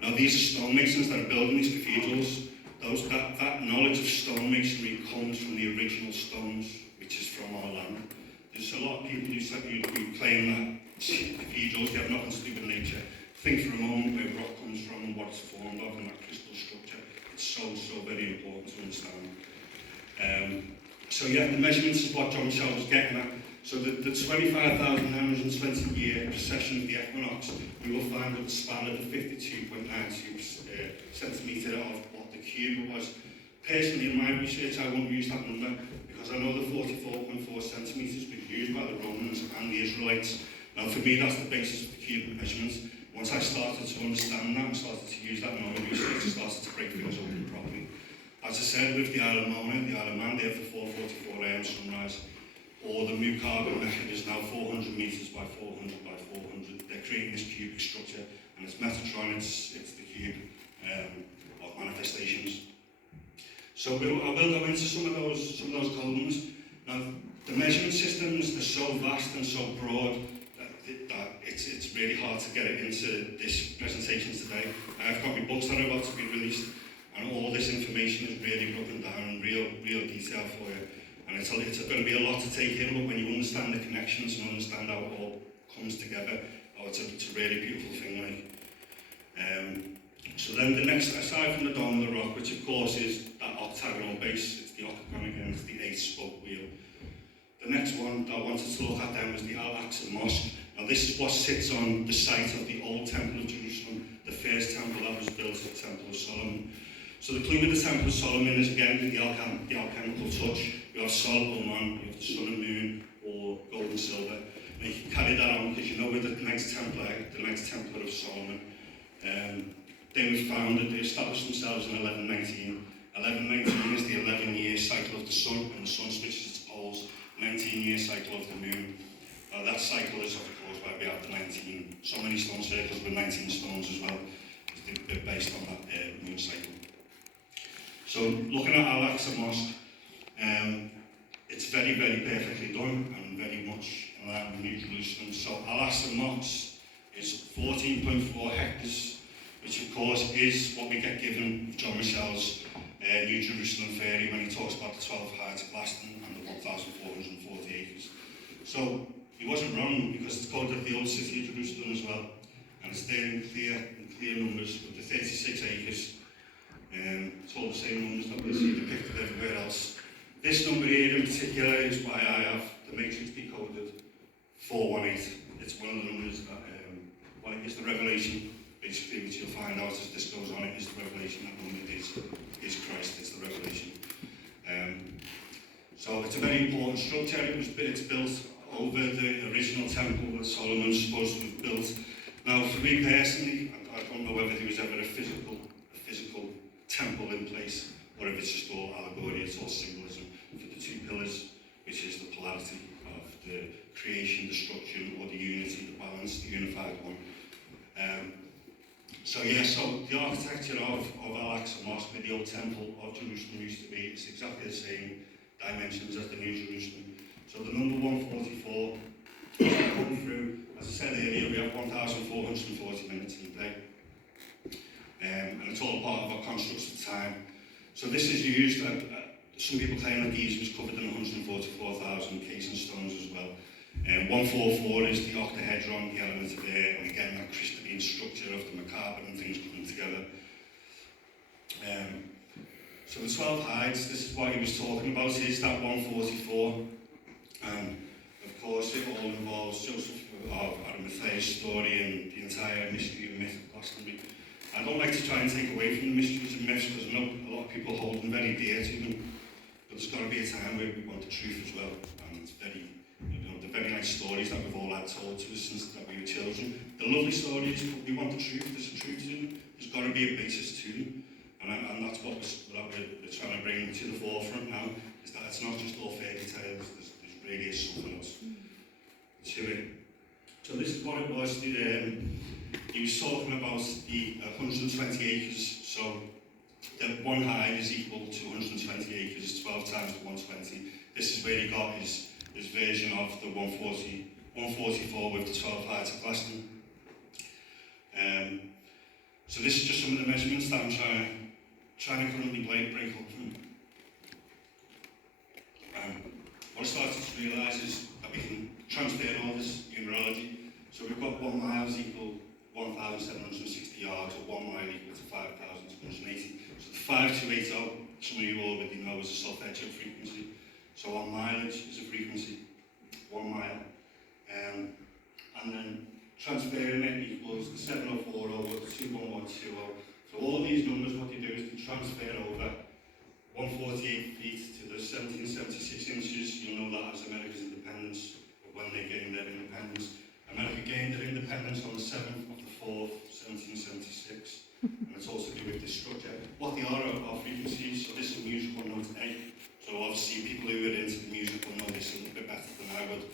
Now these are stonemasons that are building these cathedrals. That knowledge of stonemasonry comes from the original stones, which is from our land. There's a lot of people who claim that cathedrals, they have nothing to do with nature. Think for a moment where rock comes from and what it's formed of and that crystal structure. It's so very important to understand. So yeah, the measurements is what John Michell was getting at. So the 25,920 year precession of the equinox, we will find that the span of the 52.92 centimetre of what the cube was. Personally, in my research, I won't use that number because I know the 44.4 centimetres was used by the Romans and the Israelites. Now, for me, that's the basis of the cube measurements. Once I started to understand that and started to use that in my research, I started to break things open properly. As I said, with the Isle of Mona, the Isle of Man, they have the 444 AM sunrise. Or the new carbon method is now 400 metres by 400 by 400. They're creating this cubic structure, and it's Metatron, it's the cube of manifestations. So I will go into some of those codings. Now, the measurement systems, they're so vast and so broad that it's really hard to get it into this presentation today. I've got my books that are about to be released, and all this information is really broken down in real detail for you. And it's going to be a lot to take in, but when you understand the connections and understand how it all comes together, it's a really beautiful thing. So then the next, aside from the Dome of the Rock, which of course is that octagonal base, it's the octagon again, it's the 8-spoke wheel. The next one that I wanted to look at then was the Al-Aqsa Mosque. Now this is what sits on the site of the old Temple of Jerusalem, the first temple that was built, the Temple of Solomon. So the clue with the Temple of Solomon is again the alchemical touch. You have Sol, Oman, you have the sun and moon, or gold and silver. And you can carry that on because you know with the Knights Templar of Solomon, they were founded, they established themselves in 1119. 1119 is the 11-year cycle of the sun, and the sun switches its poles. 19-year cycle of the moon. That cycle is, of course, why we have the 19, so many stone circles with 19 stones as well. They're based on that moon cycle. So, looking at Al-Aqsa Mosque, it's very, very perfectly done and very much in line with New Jerusalem. So, Al-Aqsa Mosque is 14.4 hectares, which of course is what we get given with John Michell's New Jerusalem Fairy when he talks about the 12 heights of Glastonbury and the 1,440 acres. So he wasn't wrong because it's called the old city of Jerusalem as well, and it's there in clear numbers with the 36 acres. It's all the same numbers that we see depicted everywhere else. This number here in particular is why I have the matrix decoded 418. It's one of the numbers that well, it's the revelation, basically, which you'll find out as this goes on. It is the revelation. That number is Christ. It's the revelation. So it's a very important structure. It's built over the original temple that Solomon's supposed to have built. Now, for me personally, I don't know whether there was ever a physical temple in place, or if it's just all allegory, it's all symbolism for the two pillars, which is the polarity of the creation, destruction, or the unity, the balance, the unified one. So the architecture of Al-Aqsa Mosque, where the old temple of Jerusalem used to be, is exactly the same dimensions as the New Jerusalem. So the number 144, come through, as I said earlier, we have 1,440 minutes in the day. And it's all part of our constructs of time. So this is used, some people claim that these was covered in 144,000 casing stones as well. 144 is the octahedron, the element of air, and again that crystalline structure of the macabre and things coming together. So the 12 heights, this is what he was talking about, is that 144. Of course, it all involves Joseph of Arimathea's story and the entire mystery and myth of Glastonbury. I don't like to try and take away from the mysteries and myths because I know a lot of people hold them very dear to them. But there's got to be a time where we want the truth as well. And it's very, the very nice stories that we've all had told to us since that we were children. The lovely stories, but we want the truth. There's a truth to them. There's got to be a basis to them. And that's what we're trying to bring to the forefront now, is that it's not just all fairy tales, there's really is something else to it. So this is what it was. He was talking about the 120 acres, so the one height is equal to 120 acres, 12 times the 120. This is where he got his version of the 144 with the 12 heights of Glastonbury. So this is just some of the measurements that I'm trying to currently break up from. What I started to realise is that we can transfer all this numerology. So we've got 1 mile is equal 1,760 yards, or 1 mile equal to 5,280. So the 5280, some of you already know, is a solfeggio frequency. So 1 mileage is a frequency, 1 mile. And then transferring it equals the 7040 or the 21120. So all these numbers, what you do is you transfer over 148 feet to the 1776 inches. You'll know that as America's independence, or when they gained their independence. America gained their independence on the 7th of the 4th, 1776. And it's also to do with this structure. What they are frequencies, so this is musical note A. So obviously people who are into the music will know this a little bit better than I would.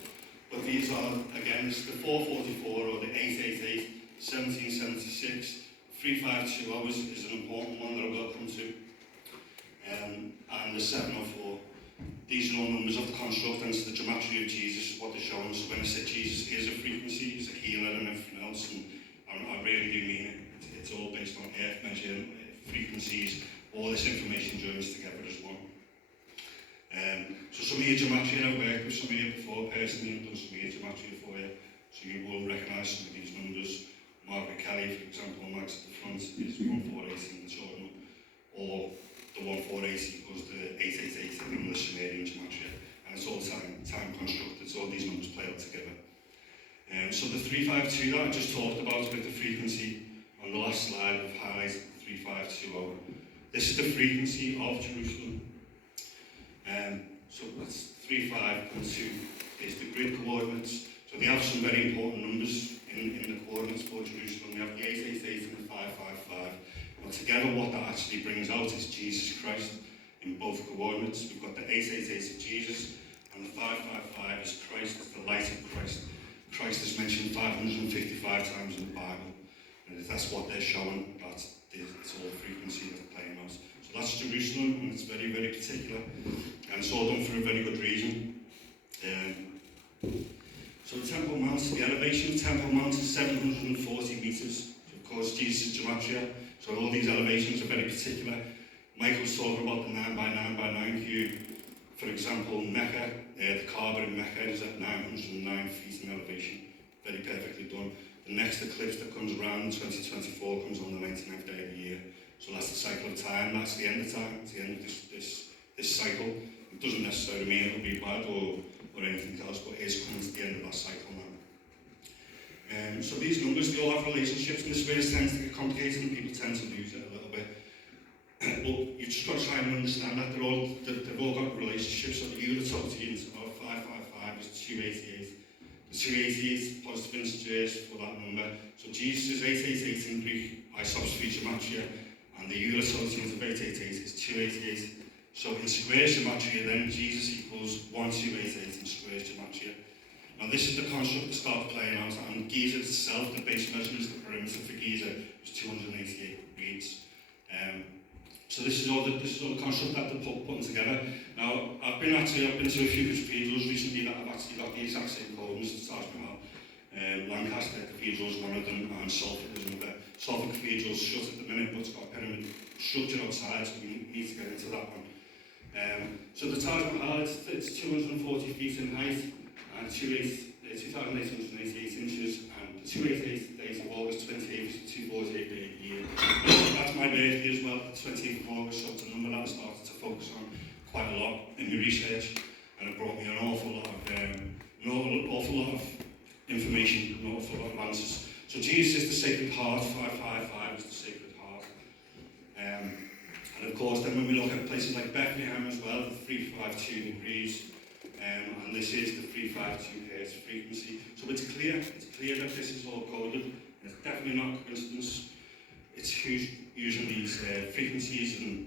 But these are, again, it's the 444 or the 888, 1776. 352 hours is an important one that I will come to. And the 704. These are all numbers of the construct, and it's the geometry of Jesus, what they're showing. So when I say Jesus is a frequency, he's a healer and everything else, and I really do mean it. It's all based on earth measure, frequencies, all this information joins together as one. So some of your geometry, I've worked with some of you before personally, and done some of your geometry for you, so you will recognise some of these numbers. Margaret Kelly, for example, marks at the front is 1480 in the short one, or the 1480 equals 352 that I just talked about with the frequency on the last slide, we've highlighted 3520. This is the frequency of Jerusalem. So that's 3512 is the grid coordinates. So they have some very important numbers in the coordinates for Jerusalem. We have the 888 and the 555. Well, together what that actually brings out is Jesus Christ in both coordinates. We've got the 888 of Jesus, and the 555 is Christ, it's the light of Christ. Christ is mentioned 555 times in the Bible, and that's what they're showing, that it's all the frequency that's playing out. So that's Jerusalem, and it's very, very particular, and it's all done for a very good reason. So the Temple Mount, the elevation of Temple Mount is 740 metres. So of course, Jesus' gematria, so all these elevations are very particular. Michael's talking about the 9 by 9 by 9 cube. For example, Mecca, the Kaaba in Mecca is at 909 feet in elevation. Very perfectly done. The next eclipse that comes around in 2024 comes on the 99th day of the year. So that's the cycle of time, that's the end of time, it's the end of this cycle. It doesn't necessarily mean it'll be bad or anything else, but it is coming to the end of that cycle now. So these numbers, they all have relationships, and this space tends to get complicated and people tend to lose it a little bit. But you just got to try and understand that they've all got relationships. So the Eurototans of 555 is 288. The 288 positive integers for that number. So Jesus is 888 in Greek, isopsephy gematria, and the Eurototans of 888 is 288. So in square gematria then, Jesus equals 1288 in square gematria. Now this is the construct that starts playing out, and Giza itself, the base measurements, the perimeter for Giza, was 288 reads. So this is all the construct that they're putting together. Now I've been to a few cathedrals recently that have actually got the exact same coordinates as Taj Mahal. Lancaster Cathedral is one of them, and Salford is another. Salford Cathedral is shut at the minute, but it's got a pyramid structure outside, so we need to get into that one. So the Taj Mahal, it's 240 feet in height and 2,888 inches, and the 288 days of August 28th is 248 day a year. That's my birthday as well, the 20th of August, so it's a number that I started to focus on quite a lot in my research, and it brought me an awful lot of information, an awful lot of answers. So Jesus is the Sacred Heart, 555 is the Sacred Heart. And of course, then when we look at places like Bethlehem as well, the 352 degrees, and this is the 352 hertz frequency. So it's clear that this is all coded, and it's definitely not coincidence. It's who's using these frequencies, and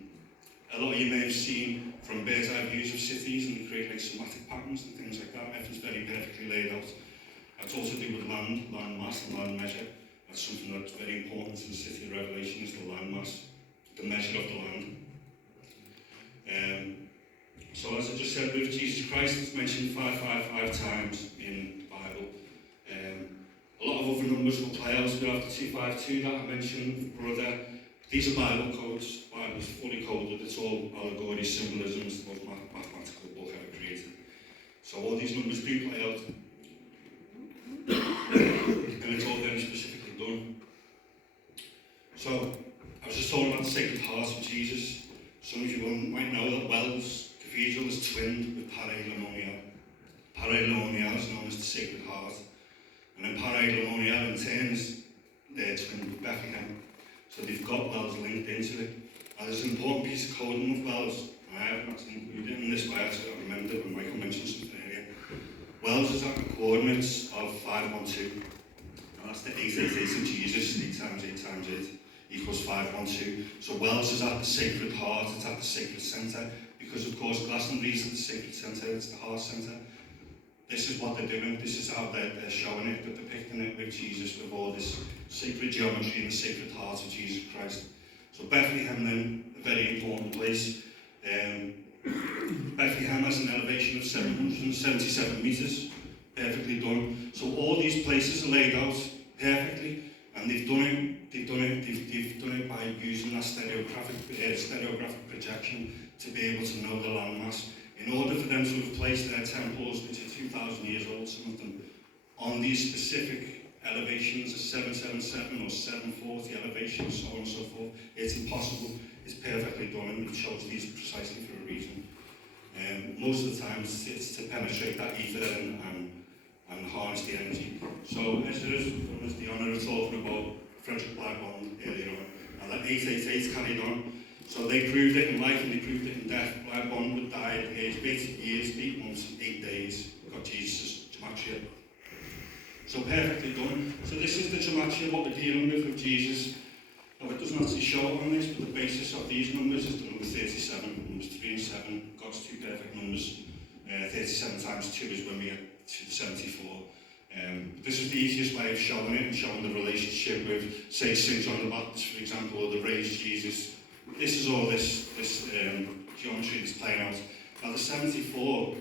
a lot of you may have seen from bird's eye views of cities, and they create like somatic patterns and things like that. Everything's very perfectly laid out. That's also to do with land mass and land measure. That's something that's very important in the City of Revelation, is the land mass, the measure of the land. So as I just said, with Jesus Christ, it's mentioned 555 times in the Bible. A lot of other numbers will play out. We have the 252 that I mentioned, brother. These are Bible codes. The Bible is fully coded. It's all allegory, symbolism. It's the most mathematical book ever created. So all these numbers do play out. And it's all very specifically done. So I was just talking about the Sacred Heart of Jesus. Some of you might know that Wells Cathedral is twinned with Paray-le-Monial. Paray-le-Monial is known as the Sacred Heart. And then Paray-le-Monial in turn is twinned with Bethlehem. So they've got Wells linked into it. Now there's an important piece of coding with Wells. I haven't actually included it in this, but I actually remembered it when Michael mentioned something earlier. Wells is at the coordinates of 512. And that's the 888 of Jesus, 8 times 8 times 8 equals 512. So Wells is at the Sacred Heart, it's at the Sacred Centre, because of course Glastonbury is at the Sacred Centre, it's the Heart Centre. This is what they're doing, this is how they're showing it, they're depicting it with Jesus, with all this sacred geometry and the Sacred Heart of Jesus Christ. So Bethlehem then, a very important place. Bethlehem has an elevation of 777 metres, perfectly done. So all these places are laid out perfectly, and they've done it by using that stereographic projection to be able to know the landmass. In order for them to have placed their temples, which are 2,000 years old, some of them, on these specific elevations of 777 or 740 elevations, so on and so forth, it's impossible. It's perfectly done, and it shows these precisely for a reason. Most of the time, it's to penetrate that ether and and harness the energy. So Ezra has done us the honour of talking about Frederick Blackburn earlier on, and that 888 carried on. So they proved it in life and they proved it in death. Blackburn would die at the age of 80 years, 8 months, and 8 days. Got Jesus' gematria. So perfectly done. So this is the gematria, what we're dealing with Jesus. Now it doesn't actually show it on this, but the basis of these numbers is the number 37, numbers 3 and 7, God's two perfect numbers. 37 times 2 is when we get to the 74. This is the easiest way of showing it and showing the relationship with, say, St. John the Baptist, for example, or the raised Jesus. This is all this geometry that's playing out. Now the 74,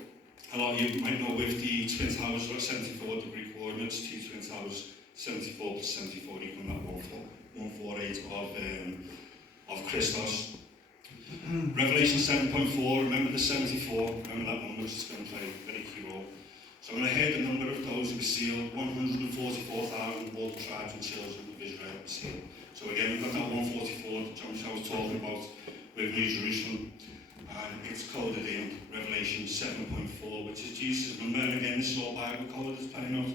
a lot of you might know with the Twin Towers, 74 degree coordinates, 2 Twin Towers, 74 plus 74 equal that 148 of Christos. Revelation 7.4, remember the 74, remember that number, it's going to play a very key role. So when I heard the number of those who were sealed, 144,000 all the tribes and children of Israel were sealed. So again, we've got that 144 that John Michell was talking about with New Jerusalem, and it's coded in Revelation 7.4, which is Jesus' number, and again, this is all Bible code that's playing out.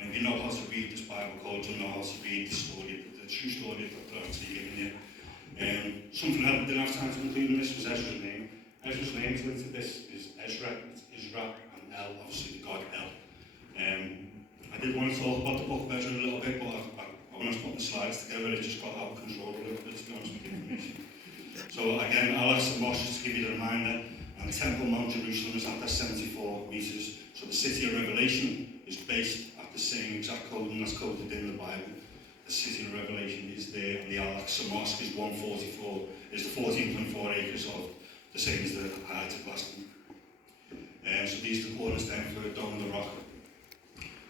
And if you know how to read this Bible code, you'll know how to read the story, the true story that they're actually giving you. Something I didn't have time to include in this was Ezra's name. Ezra's name to this is Ezra, it's Isra, and El, obviously the god El. I did want to talk about the book of Ezra a little bit, but when I was putting the slides together, it just got out of control a little bit, to be honest with the information. So again, I'll ask the Moshes to give you the reminder, and the Temple Mount Jerusalem is at that 74 metres. So the city of Revelation is based at the same exact coding that's coded in the Bible. The city of Revelation is there, and the Al-Aqsa Mosque is 144, is the 14.4 acres of the same as the height of Glastonbury. So these are the cornerstone for Dome of the Rock.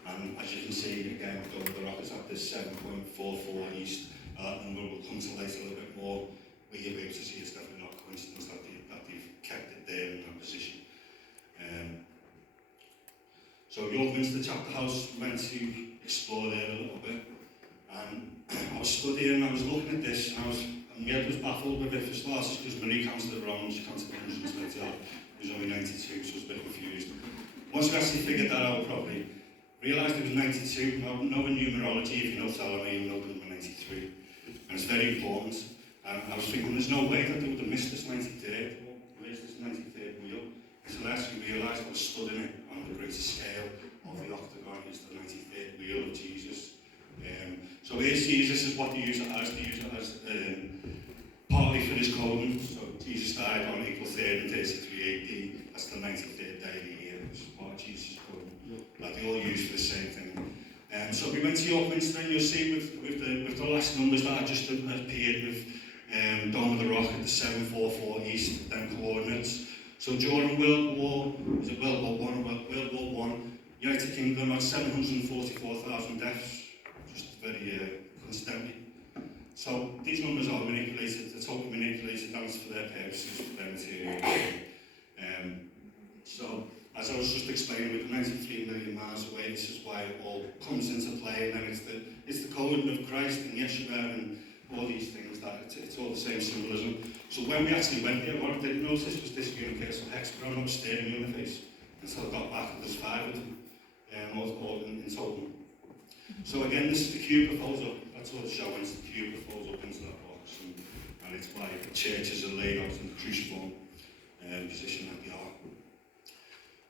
And as you can see, again, Dome of the Rock is at this 7.44 east. That number will come to later a little bit more, where you'll be able to see it's definitely not a coincidence that they've kept it there in that position. So York Minster Chapter House, we went to explore there a little bit. And I was studying, I was looking at this, and my head was baffled with it for starters because Marie counted it wrong, she counted 120 odd, it was only 92, so I was a bit confused. Once we actually figured that out properly, realised it was 92, knowing numerology, if you know Salome, you know the number 93, and it's very important. And I was thinking, there's no way that they would have missed this 93rd, where's this 93rd wheel? Until I actually realised I was studying it on the greater scale of the octagon, is the 93rd wheel of Jesus. So here's Jesus is what they use it as. They use it as partly for his coding. So Jesus died on April 3rd in 33 AD. That's the 93rd day of the year. It's part of Jesus' coding. That they all use for the same thing. So we went to York Minster, and you'll see with the last numbers that I just appeared with Dome of the Rock at the 744 east, then coordinates. So during World War One, United Kingdom had 744,000 deaths. Very coincidentally. So these numbers are manipulated, they're totally manipulated down for their purposes, for their material. So as I was just explaining, with 93 million miles away, this is why it all comes into play, and then it's the coding of Christ and Yeshua and all these things, that it's all the same symbolism. So when we actually went there, what I didn't notice was this universal hexagon that was staring me in the face. Until I got back, there's 5 of them, all in total. So again, this is the cube that folds up. That's what it's showing, it's the cube that folds up into that box. And it's why the churches are laid out in the cruciform position that they are.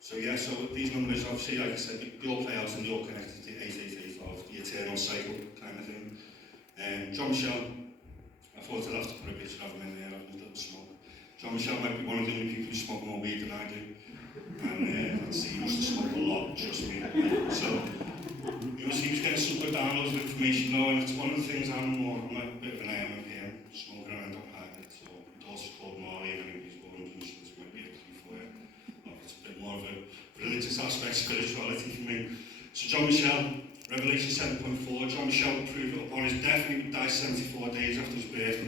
So yeah, so these numbers, obviously, like I said, they all play out and they all connected to the 888 of the eternal cycle kind of thing. John Michell, I thought I'd have to put a picture of him in there, having a little smoke. John Michell might be one of the only people who smoke more weed than I do. And let's see, he must have smoked a lot, trust me. So, he was getting some good downloads of information now, and it's one of the things I'm a bit of an aim of him, smoking and I don't hide it. So my daughter's called Molly, and he's born, and this might be a key for you. It's a bit more of a religious aspect, spirituality for me. So John Michell, Revelation 7.4, John Michell would prove it upon his death, and he would die 74 days after his birth.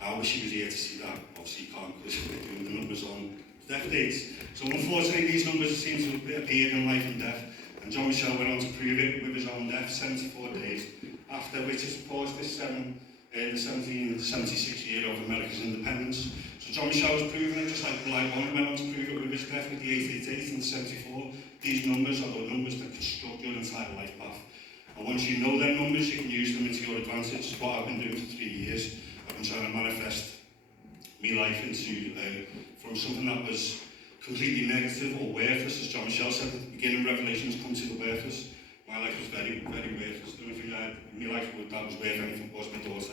I wish he was here to see that. Obviously he can't, because we're doing the numbers on death dates. So unfortunately these numbers seem to have appeared in life and death. And John Michell went on to prove it with his own death, 74 days, after which has caused this the 1776 year of America's independence. So John Michell was proving it, just like Blackburn went on to prove it with his death with the 888 and the 74. these numbers are the numbers that construct your entire life path. And once you know them numbers, you can use them into your advantage. It's what I've been doing for 3 years. I've been trying to manifest my life into from something that was completely negative or worthless, as John Michell said at the beginning. Revelations come to the worthless. My life was very, very worthless. The only thing I had in my life that was worth anything was my daughter.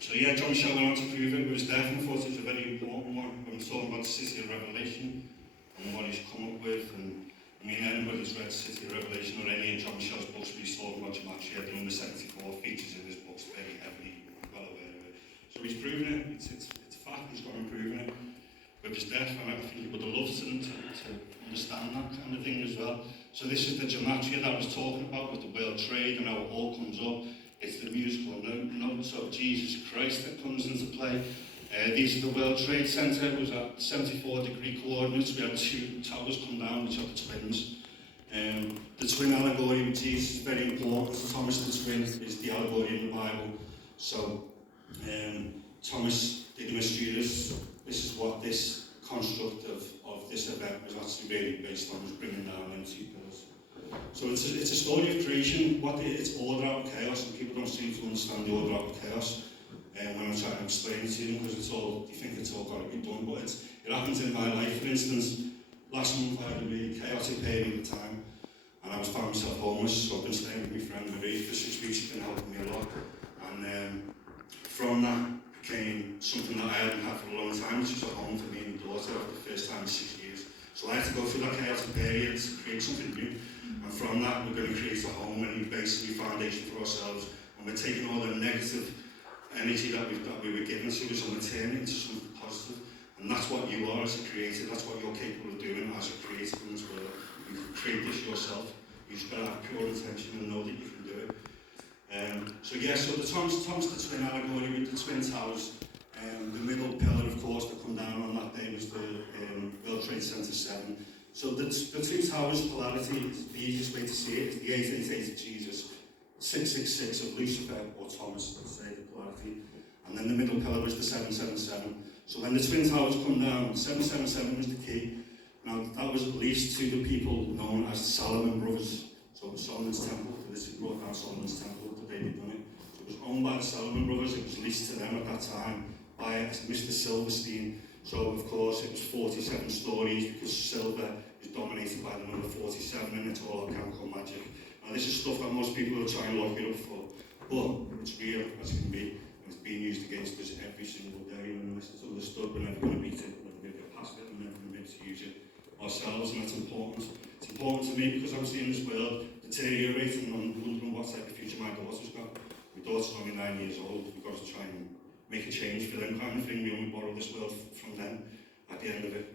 So yeah, John Michell went on to prove it with his death, and I thought it was a very important one when we're talking about the City of Revelation and what he's come up with. And I mean, anybody who's read City of Revelation or any of John Michel's books, but he's talking about gematria, the number 74 features in his books very heavily, well aware of it. So he's proven it, it's a fact, he's got him proving it with his death, and I think he would have loved to understand that kind of thing as well. So this is the gematria that I was talking about with the world trade and how it all comes up. It's the musical notes of Jesus Christ that comes into play. These are the World Trade Center. It was at 74-degree coordinates. We had 2 towers come down, which are the twins. The twin allegory with Jesus is very important. Thomas the twin is the allegory in the Bible. So Thomas Didymus Judas, this is what this construct of this event was actually really based on, was bringing down them 2 pillars. So it's a story of creation. It's order out of chaos, and people don't seem to understand the order out of chaos. When I'm trying to explain it to them, because they think it's all got to be done, but it happens in my life. For instance, last month I had a really chaotic period of time, and I found myself homeless, so I've been staying with my friend Marie for 6 weeks. She's been helping me a lot, and from that became something that I hadn't had for a long time, which is a home for me and my daughter for the first time in 6 years. So I had to go through that chaotic period to create something new, and from that we're going to create a home and basically a foundation for ourselves, and we're taking all the negative energy that we were given to us and we're turning into something positive. And that's what you are as a creator, that's what you're capable of doing as a creator in this world. You can create this yourself. You've just got to have pure intention and know that you can do it. So the Thomas the twin allegory with the twin towers. The middle pillar, of course, that come down on that day was the World Trade Center 7. So the 2 towers polarity is the easiest way to see it. It's the 888 of Jesus, 666 of Lucifer or Thomas, let's say, the polarity. And then the middle pillar was the 777. So when the twin towers come down, 777 was the key. Now that was leased to the people known as the Solomon brothers. So Solomon's temple, this is brought down Solomon's temple the day they'd done it. So it was owned by the Solomon brothers. It was leased to them at that time by Mr. Silverstein. So of course it was 47 stories, because silver is dominated by the number 47, and it's all alchemical magic. Now this is stuff that most people will try and lock it up for, but it's real as it can be, and it's being used against us every single day, and unless it's understood, we're never going to beat it, we're never going to get past it, we're never going to be able to use it ourselves, and that's important. It's important to me because I'm seeing this world deteriorating, and I'm wondering what type of future my daughter's got. My daughter's only 9 years old. We've got to try and make a change for them kind of thing. We only borrow this world from them at the end of it.